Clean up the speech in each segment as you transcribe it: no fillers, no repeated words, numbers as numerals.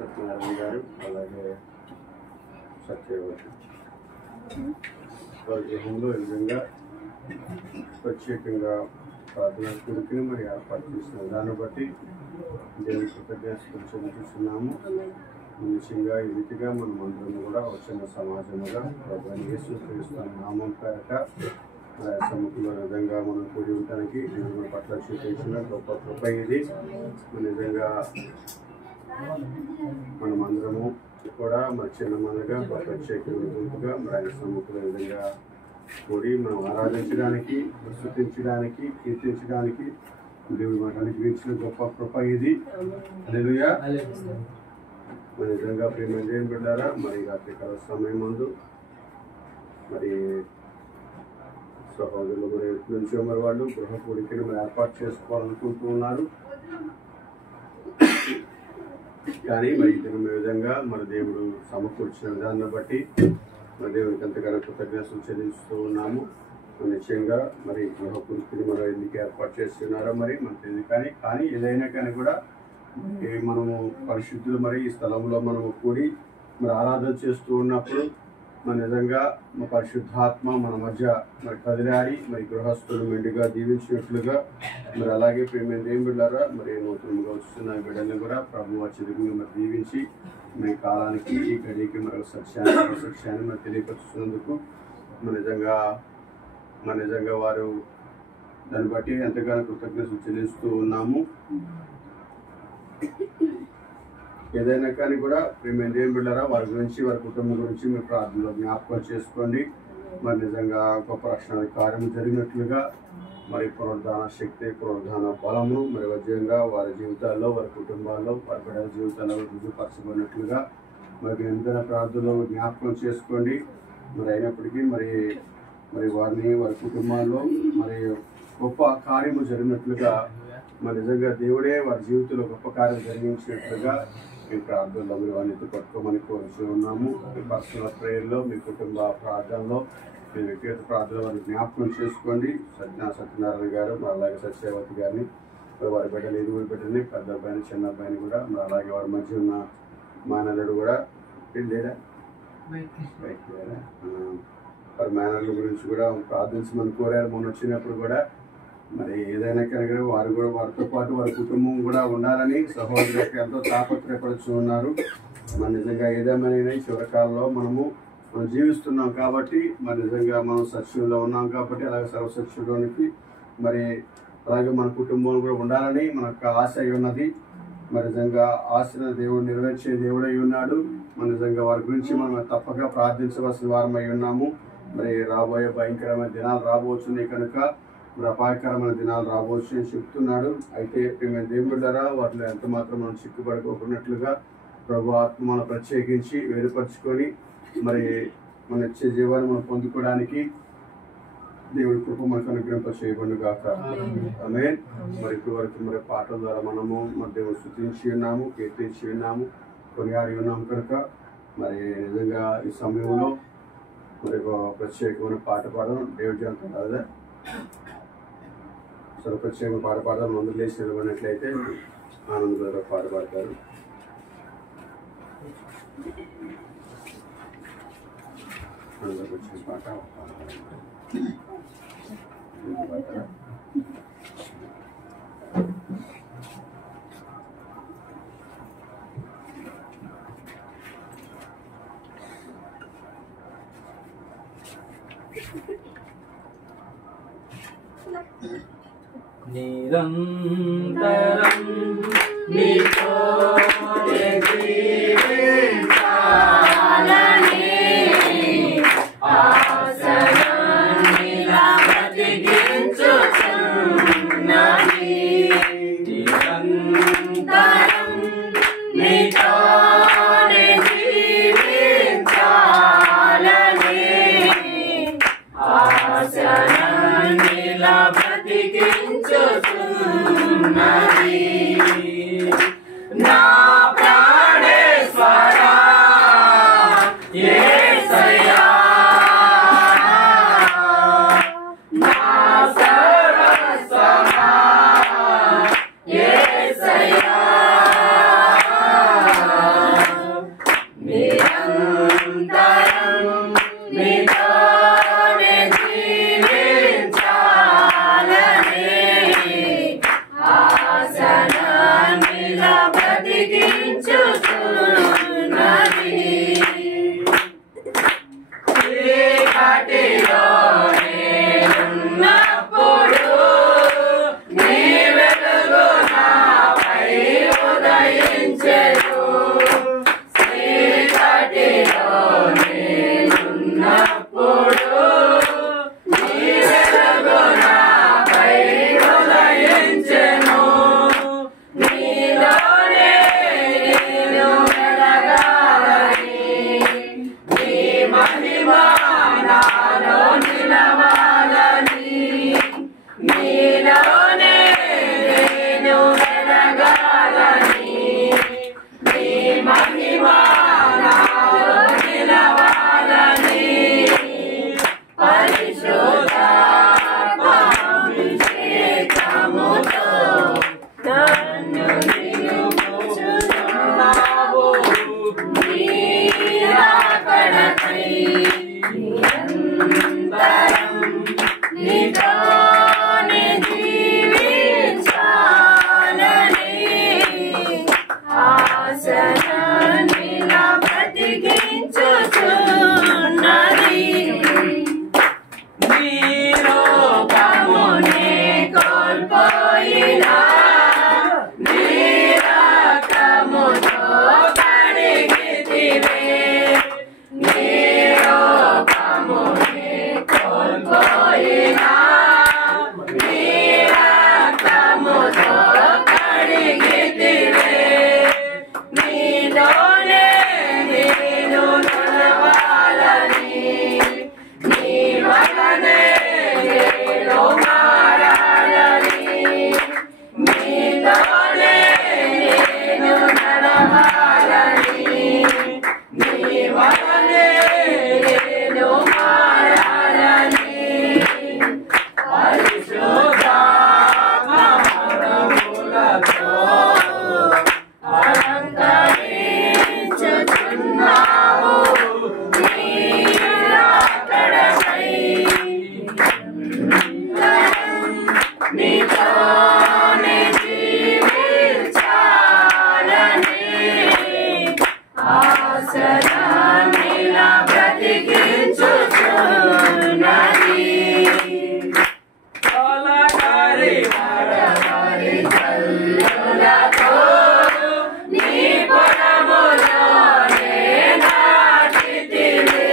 సత్యనారాయణ గారు అలాగే సత్యవతి గృహంలో ఈ విధంగా ప్రత్యేకంగా ప్రార్థన కొడుకుని మరి ఏర్పాటు చేసిన దాన్ని బట్టి దేవుని కృతజ్ఞతలు చెల్లిస్తున్నాము. నిశ్చయంగా ఈ రీతిగా మనం అందరం కూడా వచ్చిన సమాజముగా ప్రభువైన యేసుక్రీస్తు నామం పేరట సముఖంలో విధంగా మనం కూడి ఉండటానికి దేవుని పట్ల చూపించిన గొప్ప కృప ఇది. నిజంగా మనం అందరము కూడా మరి చిన్న మనగా ప్రత్యేకమైన గుంపుగా మరి ఆయన సముఖంలో విధంగా కూడి మనం ఆరాధించడానికి, స్తుతించడానికి, కీర్తించడానికి దేవుని మాట అనుగ్రహించిన గొప్ప కృప ఇది. హల్లెలూయా. మరి నిజంగా ప్రేమ ఏం బిడ్డారా, మరి రాత్రికాల సమయం ముందు మరి సహోదరులు మరి నుంచి మరి వాళ్ళు గృహ కూడికను మరి ఏర్పాటు చేసుకోవాలనుకుంటూ ఉన్నారు. కానీ మరి ఇతను విధంగా మన దేవుడు సమకూర్చిన విధాన్ని బట్టి మరి దేవునికి ఎంతగానో కృతజ్ఞతలు చెల్లిస్తూ ఉన్నాము. నిశ్చయంగా మరి గృహ కూడికను మనం ఎందుకు ఏర్పాటు చేస్తున్నారో మరి మనకు తెలియదు. కానీ ఏదైనా కానీ కూడా మనము పరిశుద్ధులు మరి ఈ స్థలంలో మనము కూడి మరి ఆరాధన చేస్తూ ఉన్నప్పుడు మన నిజంగా మా పరిశుద్ధాత్మ మన మధ్య మరి కదిలాడి మరి గృహస్థులు మెండుగా దీవించినట్లుగా మరి అలాగే ప్రేమ ఏం బిడ్డారా మరి నూతనంగా వస్తున్న బిడ్డల్ని కూడా ప్రభు చిరుగు మరి దీవించి మీ కాలానికి ఈ గడికి మరి సత్యాన్ని మరి తెలియపరుస్తున్నందుకు మన నిజంగా వారు దాన్ని బట్టి ఎంతగానో కృతజ్ఞతలు చెల్లిస్తూ ఉన్నాము. ఏదైనా కానీ కూడా ప్రేమ ఏం బిడ్డారా వారి గురించి వారి కుటుంబం గురించి మీరు ప్రార్థనలో జ్ఞాపకం చేసుకోండి. మరి నిజంగా గొప్ప రక్షణ కార్యము జరిగినట్లుగా మరి పునరుద్ధాన శక్తి, పునరుద్ధాన బలము మరి వజ్యంగా వారి జీవితాల్లో, వారి కుటుంబాల్లో, వారి బిడ్డల జీవితాల్లో రుజుపరచబడినట్లుగా మరి ఎంతైనా ప్రార్థనలో జ్ఞాపకం చేసుకోండి. మరి అయినప్పటికీ మరి వారిని వారి కుటుంబాల్లో మరి గొప్ప కార్యము జరిగినట్లుగా మరి నిజంగా దేవుడే వారి జీవితంలో గొప్ప కార్యం జరిగించినట్లుగా మీ ప్రార్థనలో మీరు అన్నిటి పట్టుకోమని కోరుతూ ఉన్నాము. మీ పర్సనల్ ప్రేయర్లో, మీ కుటుంబ ప్రార్థనలో, మీ వ్యక్తిగత ప్రార్థనలో వారిని జ్ఞాపకం చేసుకోండి. సత్యనారాయణ గారు మరి అలాగే సత్యవతి గారిని వారి బిడ్డలు, ఇరువురు బిడ్డని, పెద్ద అబ్బాయిని, చిన్న అబ్బాయిని కూడా మరి అలాగే వారి మధ్య ఉన్న మేనల్లుడు కూడా లేదా వారి మేనర్ల గురించి కూడా ప్రార్థించమని కోరారు. మొన్న వచ్చినప్పుడు కూడా మరి ఏదైనా కనుక వారు కూడా వారితో పాటు వారి కుటుంబం కూడా ఉండాలని సహోదరులకు ఎంతో తాపత్రయపడుతూ ఉన్నారు. మరి నిజంగా ఏదేమైనా చివరి కాలంలో మనం జీవిస్తున్నాం కాబట్టి మరి నిజంగా మనం సత్యంలో ఉన్నాం కాబట్టి అలాగే సర్వసత్యంలోనికి మరి అలాగే మన కుటుంబం కూడా ఉండాలని మనకు ఆశ అయి ఉన్నది. మరి నిజంగా ఆశను దేవుడు నెరవేర్చే దేవుడై ఉన్నాడు. మన నిజంగా వారి గురించి మనం తప్పక ప్రార్థించవలసిన వారమై ఉన్నాము. మరి రాబోయే భయంకరమైన దినాలు రాబోతున్నాయి కనుక మరి అపాయకరమైన దినాలు రాబోచ్చు అని చెప్తున్నాడు. అయితే మేము దేవుడారా వాటిలో ఎంత మాత్రం మనం చిక్కుపడుకోకున్నట్లుగా ప్రభు ఆత్మ మనం ప్రత్యేకించి వేరుపరుచుకొని మరి మన ఇచ్చే జీవాన్ని మనం పొందుకోవడానికి దేవుడి కృప మనకు అనుగ్రహింప చేయబడును గాక. ఆమేన్. మరి ఇప్పటి వరకు మరి పాటల ద్వారా మనము మన దేవుడు స్తుతించి ఉన్నాము, కీర్తించి ఉన్నాము, కొనియాడి ఉన్నాము కనుక మరి నిజంగా ఈ సమయంలో మరి ఒక ప్రత్యేకమైన పాట పాడడం దేవుడి అంటారు కదా. సరే ప్రత్యేకమైన పాట పాడడం మందులు లేచి నిలబడినట్లయితే ఆనందంగా పాట పాడతారు. అందరికి వచ్చిన పాట నిరంతరం నీతోనే జీవించాలని ఆశయాన్నిలా బ్రతికించుచున్నది. నిరంతరం నీతోనే జీవించాలని ఆశయాన్నిలా బ్రతికించుచున్నది. బ్రతికించుచున్నది చీకటిలో నేనున్నప్పుడు నీ వెలుగు నాపై ఉదయించెను చీకటిలో నేనున్నప్పుడు నీ వెలుగు నాపై ఉదయించెను నీలోనే నేను వెలగాలని నీ మహిమ నాలో నిలవాలని నీలోనే నేను వెలగాలని నీ మహిమ నాలో నిలవాలని పరిశుద్ధాత్మాభిషేకముతో నన్ను నిలుపుచున్నావు నీ రాకడకై నిరంతరం నీతోనే జీవించాలని ఆశనిలా బ్రతికించుచున్నది నీ రూపమునే కోల్పోయినా నీ రక్తముతో కడిగితివే నీ రూపమునే కోల్పోయినా నీ రక్తముతో కడిగితివే నీలోనే నేను నడవాలని నీ వలనే నేను మారాలని నీలోనే నేను నడవాలని నీ వలనే నేను మారాలని పరిశుద్ధాత్మములతో అలంకరించుచున్నావు నీ రాకడకై నీతోనే జీవించాలని ఆశనిలా బ్రతికించుచున్నది తొలకరి పడవరి జల్లులతో నీ పొలములోనే నాటితివే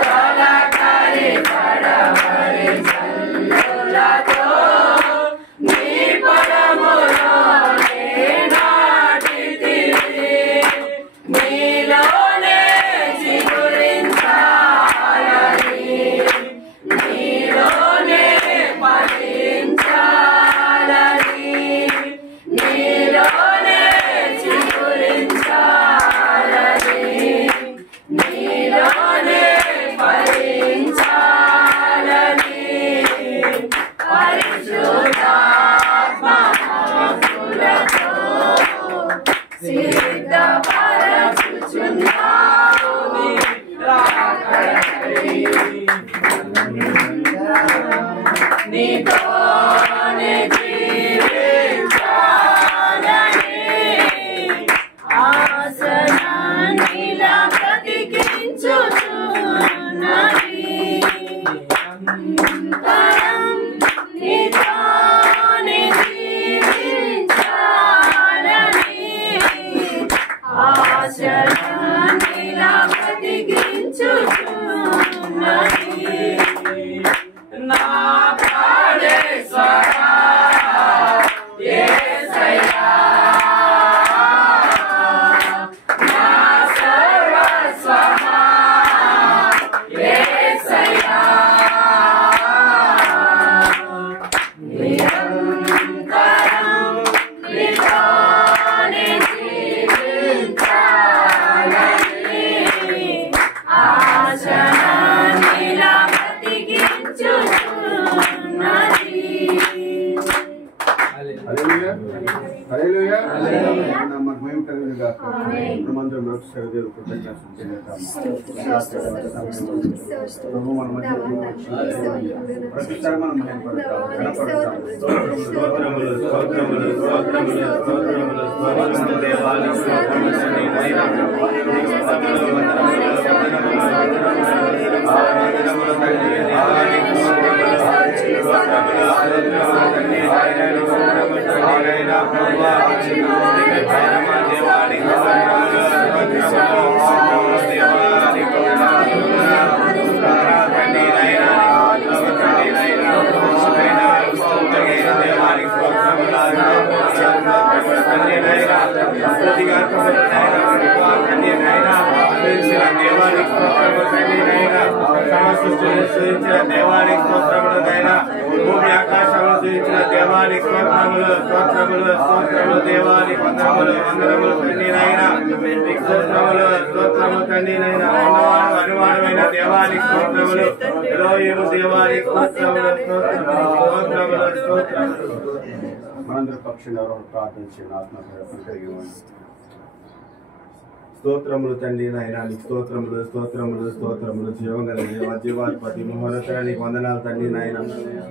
తొలకరి పడవరి జల్లులతో నీ పొలములోనే నాటితివే నీలోనే చిగురించాలని నీలోనే ఫలించాలని నీలోనే చిగురించాలని నీలోనే ఫలించాలని పరిశుద్ధాత్మములతో సిద్ధపరచుచున్నావు నీ రాకడకై నీతోనే జీవించాలని ఆశనిలా బ్రతికించుచున్నది నిరంతరం నీతోనే జీవించాలని ఆశనిలా బ్రతికించుచున్నది నా ప్రాణేశ్వరా యేసయ్యా నా సర్వస్వమా యేసయ్యా నిరంతరం నీతోనే జీవించాలని మనమందరం మరొకసారి దేవుని కృతజ్ఞతలు చెల్లిద్దాము. ప్రభు మన మధ్య ప్రతిసారి మనం మహిమపడతాము, కనపడతాము. స్తోత్రములు స్తోత్రములు స్తోత్రములు స్తోత్రములు స్తోత్రములు దేవానికి స్తోత్రములు తండ్రి నాయనా. ఆరాధనములు తండ్రి దేవానికి స్తోత్రములు స్తోత్రములు తండ్రి నాయనా. ప్రభువా దేవానికి దేవానికి స్తోత్రములు నైనా. భూమి ఆకాశములు సృజించిన దేవానికి స్తోత్రములు స్తోత్రములు స్తోత్రములు దేవానికి వందనములు వందనములు తండ్రి నాయనా. స్తోత్రములు స్తోత్రములు తండ్రి నాయనా. ఉన్నవాడు అనువాడమైన దేవానికి స్తోత్రములు. ఎలోహిము దేవానికి స్తోత్రములు స్తోత్రములు స్తోత్రములు స్తోత్రములు. మనందరి పక్షులు ఎవరో ప్రార్థించిన ఆత్మహత్య కలిగి ఉంది. స్తోత్రములు తండ్రి నాయనా. స్తోత్రములు స్తోత్రములు స్తోత్రములు జీవంగల దేవ జీవాధిపతి మహోన్నతానికి వందనాలు తండ్రి నాయన.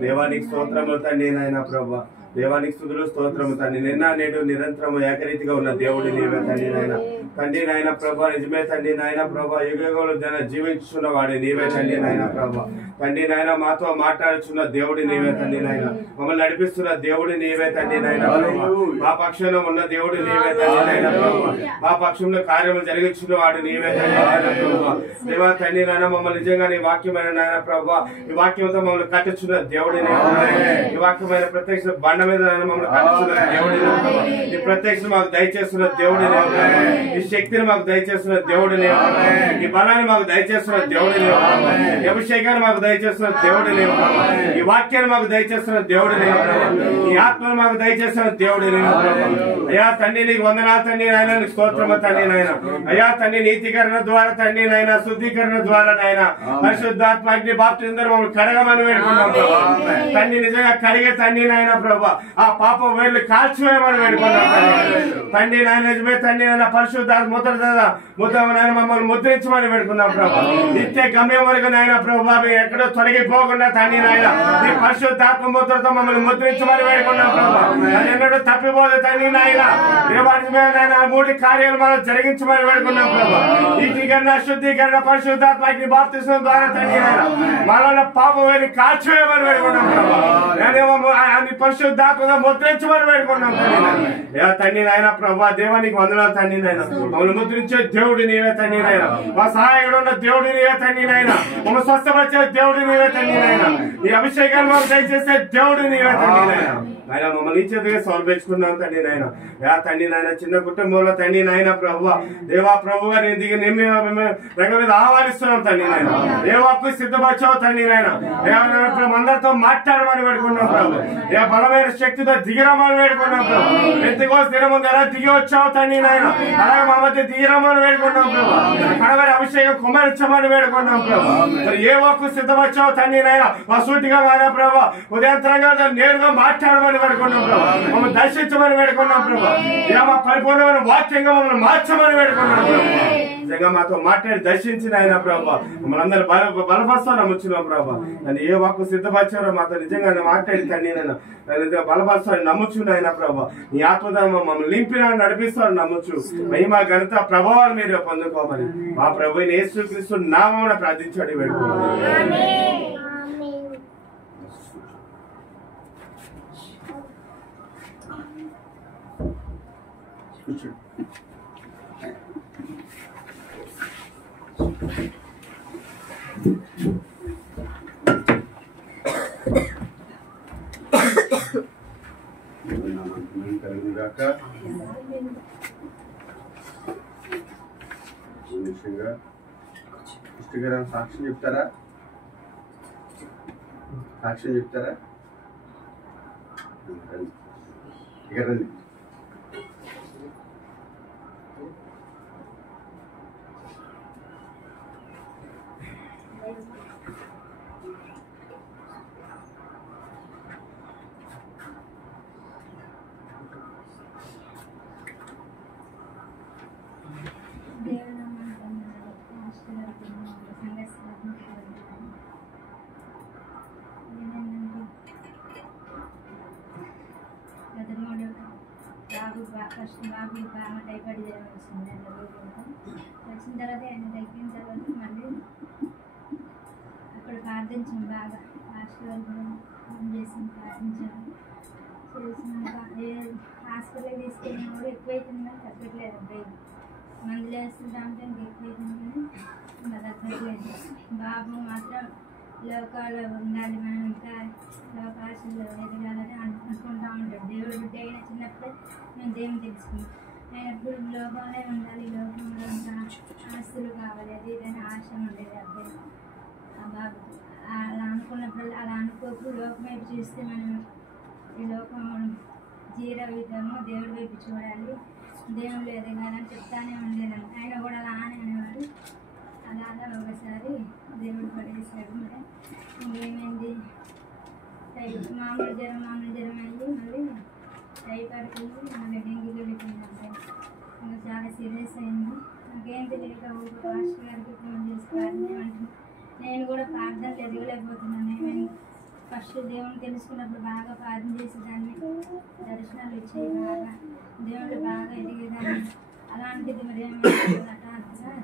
దేవానికి స్తోత్రములు తండ్రి నాయన. ప్రభా దేవానికి స్తుతులు స్తోత్రము తండ్రి. నిన్న నేడు నిరంతరము ఏకరీతిగా ఉన్న దేవుడి నీవే తండ్రి నాయన. తండ్రి నాయన ప్రభా నిజమే తండ్రి నాయన. ప్రభా యుగంలో జీవించున్న వాడి నీవే తండ్రి నాయన. ప్రభా తండ్రి నాయన మాతో మాట్లాడుచున్న దేవుడి నీవే తండ్రి నాయన. మమ్మల్ని నడిపిస్తున్న దేవుడి నీవే తండ్రి నాయన. మా పక్షంలో ఉన్న దేవుడి నీవే తండ్రి నాయన. ప్రభా మా పక్షంలో కార్యములు జరిగించున్న వాడు నీవే తండ్రి నాయన. ప్రభా దేవా తండ్రి నాయన మమ్మల్ని నిజంగా నీ వాక్యమైన నాయన. ప్రభా ఈ వాక్యంతో మమ్మల్ని కట్టుచున్న దేవుడి ఈ వాక్యమైన ప్రత్యక్ష బండ మీద మమ్మల్ని కట్టుచున్న దేవుడి ఈ ప్రత్యక్ష మాకు దయచేస్తున్న దేవుడి ఈ శక్తిని మాకు దయచేస్తున్న దేవుడి ఈ బలాన్ని మాకు దయచేస్తున్న దేవుడి ఈ అభిషేకాన్ని మాకు దయచేస్తున్న దేవుడి ఈ వాక్యాన్ని మాకు దయచేస్తున్న దేవుడి ఈ ఆత్మను మాకు దయచేస్తున్న దేవుడి అయ్యా తండ్రి నీకు వందనాలు తండ్రి నాయన. స్తోత్రము తండ్రి నాయన. అయ్యా తండ్రి నీతికరణ ద్వారా తండ్రి నాయన శుద్ధీకరణ ద్వారా నాయన పరిశుద్ధాత్మ అగ్ని బాప్తిజం మమ్మల్ని కడగమని వేడుకున్నాం ప్రభా. తండ్రి నిజంగా కడిగే తండ్రి నాయన. ప్రభా ఆ పాప వేర్లు కాల్చివేయమని వేడుకున్నాం తండ్రి నాయన. నిజమే తండ్రి నాయన. పరిశుద్ధాత్మ ముద్ర నాయన మమ్మల్ని ముద్రించమని వేడుకున్నాం ప్రభా. నిత్య గమ్యం వరకు నాయన. ప్రభా ఎక్కడో తొలగిపోకుండా తండ్రి నాయన నీ పరిశుద్ధాత్మ ముద్రతో మమ్మల్ని ముద్రించమని వేడుకున్నాం ప్రభా. అది ఎన్నడూ తప్పిపోదు తండ్రి నాయన. దేవానికి మూడు కార్యాలు మనం జరిగించమని వేడుకున్నాం ప్రభా. నీతికరణ శుద్ధీకరణ పరిశుద్ధాత్మ అగ్ని బాప్తిజం ద్వారా తండ్రి నాయన మనల్ని పాప వేరు కాల్చివేయమని వేడుకున్నాం ప్రభా. పరిశుద్ధాత్మగా ముద్రించమని వేడుకున్నాం తండ్రి నాయన. ప్రభా దేవానికి వందనాలు తండ్రి నాయన. మమ్మల్ని ముద్రించే దేవుడి నీవే తండ్రి నాయన. మా సహాయకుడు ఉన్న దేవుడి నీవే తండ్రి నాయన. మమ్మల్ని స్వస్థపరిచే దేవుడి నీవే తండ్రి నాయన. ఈ అభిషేకాన్ని మాకు దయచేసే దేవుడి నీవే తండ్రి నాయన. ఆయన మమ్మల్ని ఈ చేతిగా సమర్పించుకున్నాం తండ్రి నాయన. తండ్రి నాయన చిన్న కుటుంబంలో తండ్రి నాయన. ప్రభు దేవా ప్రభుగా నేను దిగి రంగ మీద ఆహ్వానిస్తున్నాం తండ్రి నాయన. దేవాకు సిద్ధపరిచావు తండ్రి నాయన. అందరితో మాట్లాడమని వేడుకున్నాం ప్రభు. బలమైన శక్తితో దిగిరమని వేడుకున్నాం ప్రభు. పెద్దకోస దినముందు ఎలా దిగి వచ్చావు తండ్రి నాయన. అలాగే మా మధ్య దిగిరమని వేడుకున్నాం ప్రభు. కడవరి అభిషేకం కుమరించమని వేడుకున్నాం ప్రభు. ఏ వాక్కు సిద్ధపరిచావు తండ్రి నాయన. మా సూటిగా మారా ప్రభు. ఉదయంతరంగా నేరుగా మాట్లాడమని వేడుకున్నాం ప్రభు. మమ్మల్ని దర్శించమని వేడుకున్నాం ప్రభు. మా పరిపూర్ణమైన వాక్యంగా మమ్మల్ని మార్చమని వేడుకున్నాం ప్రభు. నిజంగా మాతో మాట్లాడి దర్శించిన ఆయన ప్రభు. మమ్మల్ని అందరూ బలపరుస్తాను నమ్ముచున్నాం ప్రభు. నన్ను ఏ వాక్కు సిద్ధపరిచారో మాతో నిజంగా మాట్లాడి తండ్రి నేను బలపరుస్తాను నమ్ముచున్నా ఆయన ప్రభు. నీ ఆత్మధామ మమ్మల్ని నింపిన నడిపిస్తాను నమ్ముచు. మహిమ ఘనత ప్రభావాలు మీరు పొందుకోమని మా ప్రభు యేసుక్రీస్తు నామమున ప్రార్థించాడు వేడుకున్నాను. సాక్ష్యం చెప్తారా? సాక్ష్యం చెప్తారా? ఇక రండి. ఫస్ట్ బాబు బాగా టైఫాయిడ్ జ్వరం వచ్చింది. వచ్చిన తర్వాత ఆయన తగ్గిన తర్వాత మళ్ళీ అక్కడ ప్రార్థించాం బాగా. హాస్టల్ వాళ్ళు కూడా ఫోన్ చేసి ప్రార్థించాము. చేసినాక హాస్పిటల్కి తీసుకెళ్ళినా కూడా ఎక్కువైతుంది కానీ తగ్గట్లేదు. అబ్బాయి మందులు వేస్తుంటే ఇంకా ఎక్కువైతుంది కానీ ఇంకా తగ్గట్లేదు. బాబు మాత్రం లోకాలు ఉండాలి, మనం ఇంకా లోకాశంలో ఎదగాలని అనుకుంటూ ఉంటాడు. దేవుడు బిడ్డ అయినా చిన్నప్పుడే మేము దేవుని తెలుసుకున్నాం. అయినప్పుడు లోకంలో ఉండాలి, లోకంలో ఇంకా ఆస్తులు కావాలి, అది ఇదని ఆశ ఉండేది అబ్బాయి. ఆ బాబు అలా అనుకున్నప్పుడు అలా అనుకోకు, లోకం వైపు చూస్తే మనం ఈ లోకం జీరవిధము దేవుడి వైపు చూడాలి, దేవుళ్ళు ఎదగాలని చెప్తానే ఉండేదాన్ని. ఆయన కూడా అలా అని అనేవాడు. అలాగా ఒకసారి దేవుడు పడేసాడు. మరి ఇంకేమైంది, మామూలు జ్వరం అయ్యి మళ్ళీ టైఫాయిడ్కి మళ్ళీ డెంగ్యూకి వెళ్ళిపోయింది అబ్బాయి. ఇంకా చాలా సీరియస్ అయింది. నాకేం తెలియక మాస్టర్ గారికి ఫోన్ చేసి ప్రార్థన. నేను కూడా ప్రార్థనలు ఎదగలేకపోతున్నాను. ఏమైంది, ఫస్ట్ దేవుని తెలుసుకున్నప్పుడు బాగా ప్రార్థన చేసేదాన్ని, దర్శనాలు వచ్చాయి, బాగా దేవుళ్ళు బాగా ఎదిగేదాన్ని. అలాంటిది మరి ఏమైంది సార్,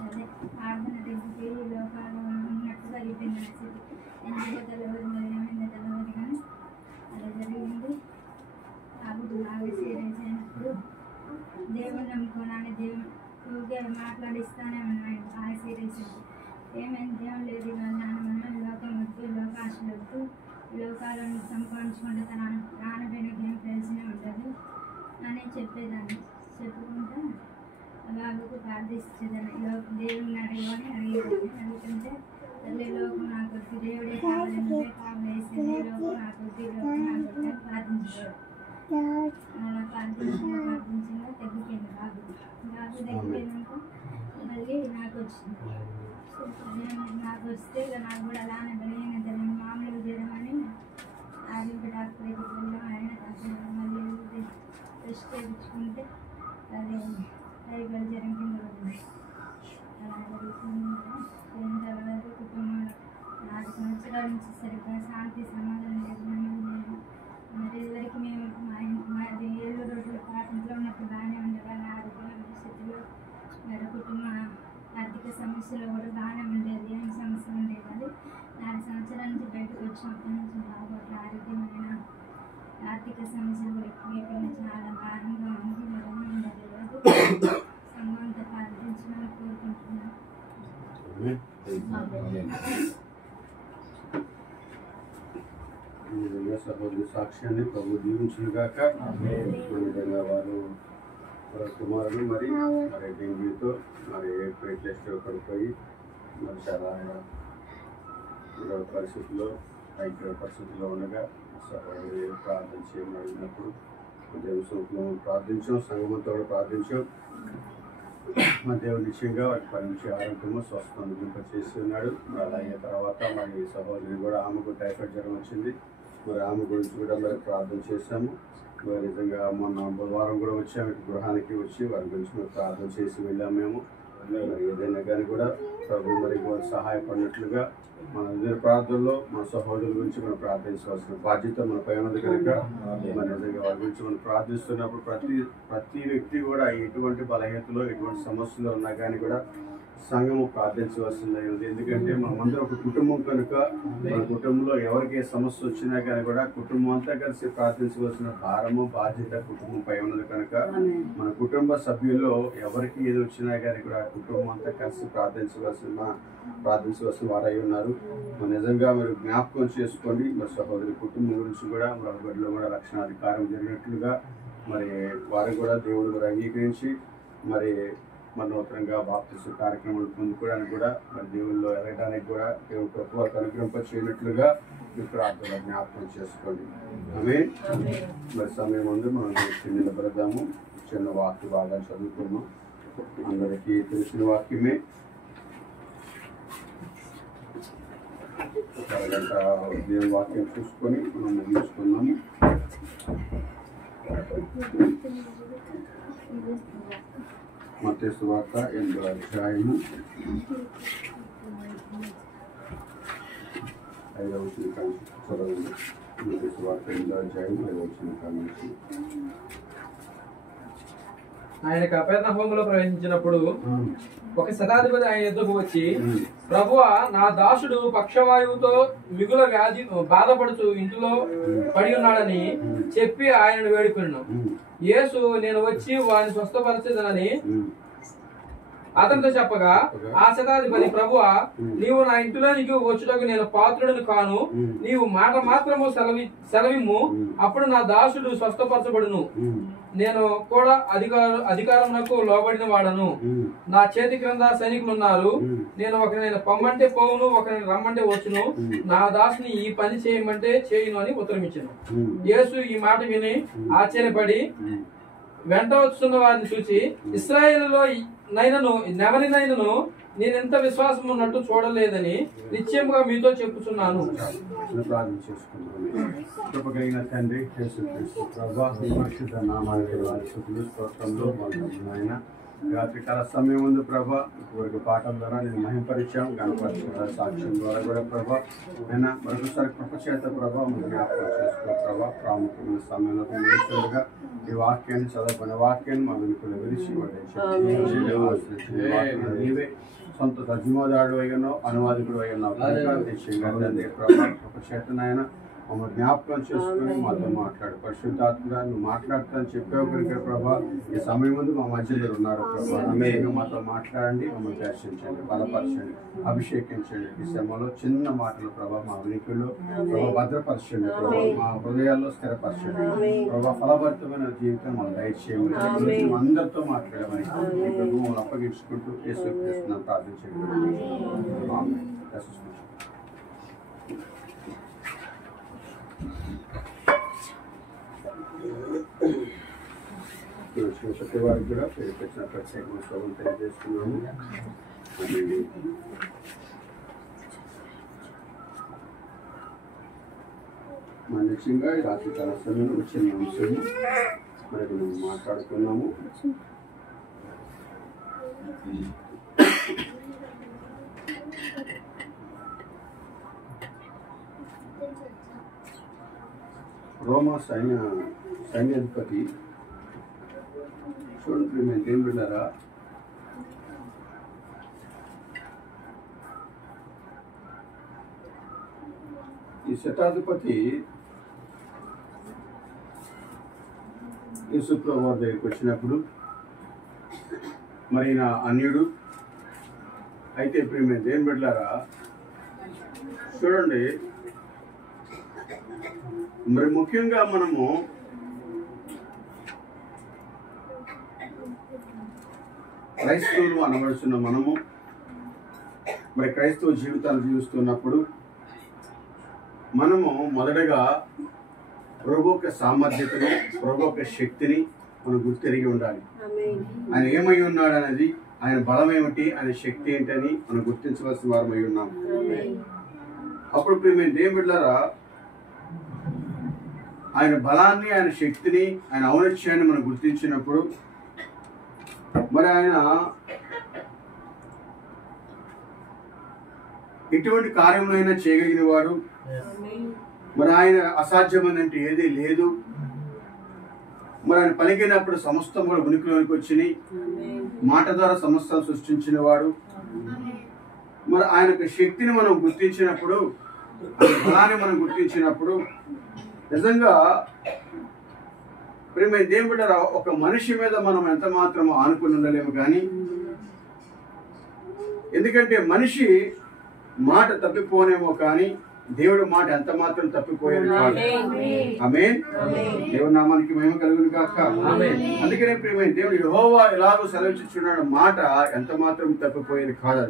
అదే ప్రార్థన దగ్గరికి లోకాలు ఉన్నట్టుగా అయిపోయింది నా స్థితి. ఎందుకో తెలియదు, మరి ఏమైందో తెలియదు కానీ అలా జరిగింది. బాబు బాగా సీరియస్ అయినప్పుడు దేవుని నమ్ముకోనాన్ని దేవుడు ఊరికే మాట్లాడిస్తానే ఉన్నాడు. బాగా సీరియస్ అయింది. ఏమైంది, దేవుడు లేదు నాన్న, లోకం వద్దు, లోకాశలు వద్దు, లోకాలను సంపాదించుకుంటే తన నాన్నపైన ఏం తెలిసినే ఉండదు అని చెప్పేదాన్ని. చెప్పుకుంటా బాబుకు ప్రార్థించేదాన్ని. దేవుడిని అడిగేదాన్ని. అడుగుతుంటే తల్లి లోకం నాకు వద్దు, దేవుడే కావాలి, నువ్వే కావాలేసింది, లోకం నాకు వద్దు, లోకం నాకు వద్దు అని ప్రార్థించాడు. అలా ప్రార్థించగా తగ్గిపోయింది బాబు. తగ్గిపోయినాక మళ్ళీ నాకు వచ్చింది. నాకు వస్తే నాకు కూడా అలానే బలహీనత, మామూలుగా చేయడమని ఆరోగ్య డాక్టర్ దగ్గరికి వెళ్ళాం. ఆయన మళ్ళీ టెస్ట్ చేయించుకుంటే అది టైఫాయిడ్ జ్వరం కింద ఉంది. అలా జరుగుతుంది. పోయిన తర్వాత కుటుంబంలో 4 సంవత్సరాల నుంచి సరిగ్గా శాంతి సమాధానం లేదు, నెమ్మది లేదు. మరి ఇదివరకు మేము మాది 7 రోజుల పాఠంలో ఉన్నప్పుడు బాగానే ఉండేవాళ్ళం. ఆరోగ్యమైన స్థితిలో మరి కుటుంబ ఆర్థిక సమస్యలు కూడా బాగానే ఉండేది, ఏం సమస్య ఉండేది కాదు. 4 సంవత్సరాల నుంచి బయటకు వచ్చినప్పటి నుంచి బాగా ఆరోగ్యమైన ఆర్థిక సమస్యలు కూడా ఎక్కువైపోయినా చాలా భారంగా ఉంది. మరణం ఉండదు లేదు. సంఘంతో ప్రార్థించమని కోరుకుంటున్నాను. సహోదరి సాక్ష్యాన్ని ప్రభు దీవించుగాక. విధంగా వారు కుమారుడు మరి డెంగ్యూతో మరి ప్లేట్లెస్ట్ పడిపోయి మరి చాలా పరిస్థితుల్లో ఉండగా సహోదరి ప్రార్థన చేయమని అడిగినప్పుడు దేవుని ప్రార్థించాం, సంగమంతో కూడా ప్రార్థించాం. మా దేవుడు నిశ్చయంగా వాటి పని నుంచి ఆరోగ్యము స్వస్థ అనుభవింపచేసి ఉన్నాడు. మరి అలా అయిన తర్వాత మరి సహోదరి కూడా ఆమెకు టైఫాయిడ్ జ్వరం వచ్చింది. మరి ఆమె గురించి కూడా మరి ప్రార్థన చేశాము. మరి నిజంగా మొన్న బుధవారం కూడా వచ్చాము, గృహానికి వచ్చి వారి గురించి మేము ప్రార్థన చేసి వెళ్ళాము. మేము మరి ఏదైనా కానీ కూడా ప్రభు మరి సహాయపడినట్లుగా మన ఇద్దరు ప్రార్థనలో మన సహోదరుల గురించి మనం ప్రార్థించవలసిన బాధ్యత మన పై ఉన్నది కనుక మరి నిజంగా వారి గురించి మనం ప్రార్థిస్తున్నప్పుడు ప్రతి వ్యక్తి కూడా ఎటువంటి బలహీనతలో ఎటువంటి సమస్యలు ఉన్నా కానీ కూడా సంఘము ప్రార్థించవలసింది. ఎందుకంటే మనమందరం ఒక కుటుంబం కనుక మన కుటుంబంలో ఎవరికి సమస్య వచ్చినా కానీ కూడా కుటుంబం అంతా కలిసి ప్రార్థించవలసిన భారము బాధ్యత కుటుంబం పై ఉన్నది కనుక మన కుటుంబ సభ్యుల్లో ఎవరికి ఏది వచ్చినా కానీ కూడా కుటుంబం అంతా కలిసి ప్రార్థించవలసిన వారై ఉన్నారు. నిజంగా మీరు జ్ఞాపకం చేసుకోండి. మరి సహోదరి కుటుంబం గురించి కూడా మరి బడిలో కూడా రక్షణాధికారం జరిగినట్లుగా మరి వారు కూడా దేవుడు కూడా అంగీకరించి మరి నూతనంగా బాప్తిస్మ కార్యక్రమాలు పొందుకోవడానికి కూడా మరి దేవుల్లో ఎదగడానికి కూడా దేవుడు ప్రభువు అనుగ్రహింప చేయనట్లుగా మీరు ప్రార్థన జ్ఞాపకం చేసుకోండి. ఆమేన్. మరి సమయం ఉంది, మనం నిలబడదాము. చిన్న వాక్య భాగాలు చదువుకున్నాం. అందరికీ తెలిసిన వాక్యమే. అరగంట దేవుని వాక్యం చూసుకొని మనం ముగించుకున్నాము. మత్తయి సువార్త 8వ అధ్యాయము 5వ వచనం చదవండి. మత్తయి సువార్త 8వ అధ్యాయం 5వ వచనం. ఆయన కపెర్నహూములో ప్రవేశించినప్పుడు ఒక శతాధిపతి ఆయన యుద్ధకు వచ్చి, ప్రభువా, నా దాసుడు పక్షవాయువుతో మిగుల వ్యాధి బాధపడుతూ ఇంటిలో పడి ఉన్నాడని చెప్పి ఆయనను వేడుకున్నాను. యేసు, నేను వచ్చి వారిని స్వస్థపరచదనని అతనితో చెప్పగా, ఆ శతాధిపతి, ప్రభువా, నీవు నా ఇంటిలోనికి వచ్చుటకు నేను పాత్రుడిని కాను. నీవు మాట మాత్రము సెలవిమ్ము, అప్పుడు నా దాసుడు స్వస్థపరచబడును. నేను కూడా అధికారమునకు లోబడిన వాడను. నా చేతి క్రింద సైనికులు ఉన్నారు. నేను ఒకరిని పొమ్మంటే పోవును, ఒకరిని రమ్మంటే వచ్చును. నా దాసుని ఈ పని చేయమంటే చేయును అని ఉత్తరమిచ్చాను. యేసు ఈ మాట విని ఆశ్చర్యపడి వెంట వస్తున్న వారిని చూసి, ఇశ్రాయేలులో నెవరినైనను నేనెంత విశ్వాసం ఉన్నట్టు చూడలేదని నిశ్చయముగా మీతో చెప్పుచున్నాను. ప్రార్థన చేసుకుంటున్నాను. కృపగలిగిన తండ్రి యేసుక్రీస్తు ప్రభువా, మీ పరిశుద్ధ నామానికి స్తుతులు స్తోత్రములు నాయన. రాత్రికాల సమయం ముందు ప్రభా వరకు పాఠం ద్వారా నేను మహింపరిచాం, గణపరిచిన సాక్ష్యం ద్వారా కూడా ప్రభా అయినా మరొకసారి కృప చేత ప్రభా మీరు జ్ఞాపకం చేసుకో ప్రభా. ప్రాముఖ్యమైన సమయంలో నిలుస్తుండగా ఈ వాక్యాన్ని చదవబడిన వాక్యాన్ని మా వెనుకలు విరిచి నీవే సొంత తర్జుమాదారుడు అయ్యానో అనువాదికుడు అయ్యానో ప్రభా. కృప చేత నాయన మమ్మల్ని జ్ఞాపకం చేసుకుని మాతో మాట్లాడు. పరిశుద్ధాత్మగా నువ్వు మాట్లాడుతానని చెప్పావు కనుక ప్రభా ఈ సమయం ముందు మా మధ్యలో ఉన్నారు ప్రభా. అమేగా మాతో మాట్లాడండి, మమ్మల్ని దర్శించండి, బలపరచండి, అభిషేకించండి. ఈ శ్రమలో చిన్న మాటలు ప్రభా మా వెనుకల్లో ప్రభా భద్రపరచండి ప్రభా, మా హృదయాల్లో స్థిరపరచండి ప్రభా. ఫలభరితమైన జీవితం మనం దయచేయమని అందరితో మాట్లాడమని ఈ ప్రభు మమ్మల్ని అప్పగించుకుంటూ యేసుక్రీస్తును ప్రార్థించండి. ప్రతి వారికి కూడా పేరు పెట్టిన ప్రత్యేకమైన శోభం తెలియజేస్తున్నాము. మన నిశ్చయంగా ఈ రాత్రికాల సమయంలో వచ్చిన అంశము మరి మనం మాట్లాడుకున్నాము. రోమా సైన్యాధిపతి చూడండి, మేము ఏం విన్నారా, ఈ శతాధిపతి యేసుప్రభువు వారి దగ్గరికి వచ్చినప్పుడు మరి నా అన్యుడు అయితే ఇప్పుడు మేము ఏం పెట్టారా చూడండి. మరి ముఖ్యంగా మనము క్రైస్తవులు అనబడుతున్న మనము మరి క్రైస్తవ జీవితాలు జీవిస్తున్నప్పుడు మనము మొదటగా ప్రభు యొక్క సామర్థ్యతను, ప్రభు యొక్క శక్తిని మనం గుర్తెరిగి ఉండాలి. ఆయన ఏమై ఉన్నాడు అనేది, ఆయన బలం ఏమిటి, ఆయన శక్తి ఏంటని మనం గుర్తించవలసిన వారమై ఉన్నాం. అప్పుడు మేము ఏం బిడ్డారా ఆయన బలాన్ని, ఆయన శక్తిని, ఆయన ఔన్నత్యాన్ని మనం గుర్తించినప్పుడు మరి ఆయన ఎటువంటి కార్యములైనా చేయగలిగిన వాడు. మరి ఆయన అసాధ్యమైనంటే ఏదీ లేదు. మరి ఆయన పలికినప్పుడు సమస్తం కూడా ఉనికిలోనికి వచ్చినాయి. మాట ద్వారా సమస్తం సృష్టించిన వాడు. మరి ఆయన యొక్క శక్తిని మనం గుర్తించినప్పుడు, ఆయన బలాన్ని మనం గుర్తించినప్పుడు నిజంగా ప్రేమ దేవుడు ఒక మనిషి మీద మనం ఎంత మాత్రం ఆనుకుని ఉండలేము. కానీ ఎందుకంటే మనిషి మాట తప్పిపోనేమో కానీ దేవుడు మాట ఎంత మాత్రం తప్పిపోయేది కాదు. ఆమేన్. దేవుని నామానికి మహిమ కలుగును గాక. అందుకనే ప్రేమ దేవుడు యెహోవా ఎలాగో సెలవిచ్చుచున్నాడు, మాట ఎంత మాత్రం తప్పిపోయేది కాదు.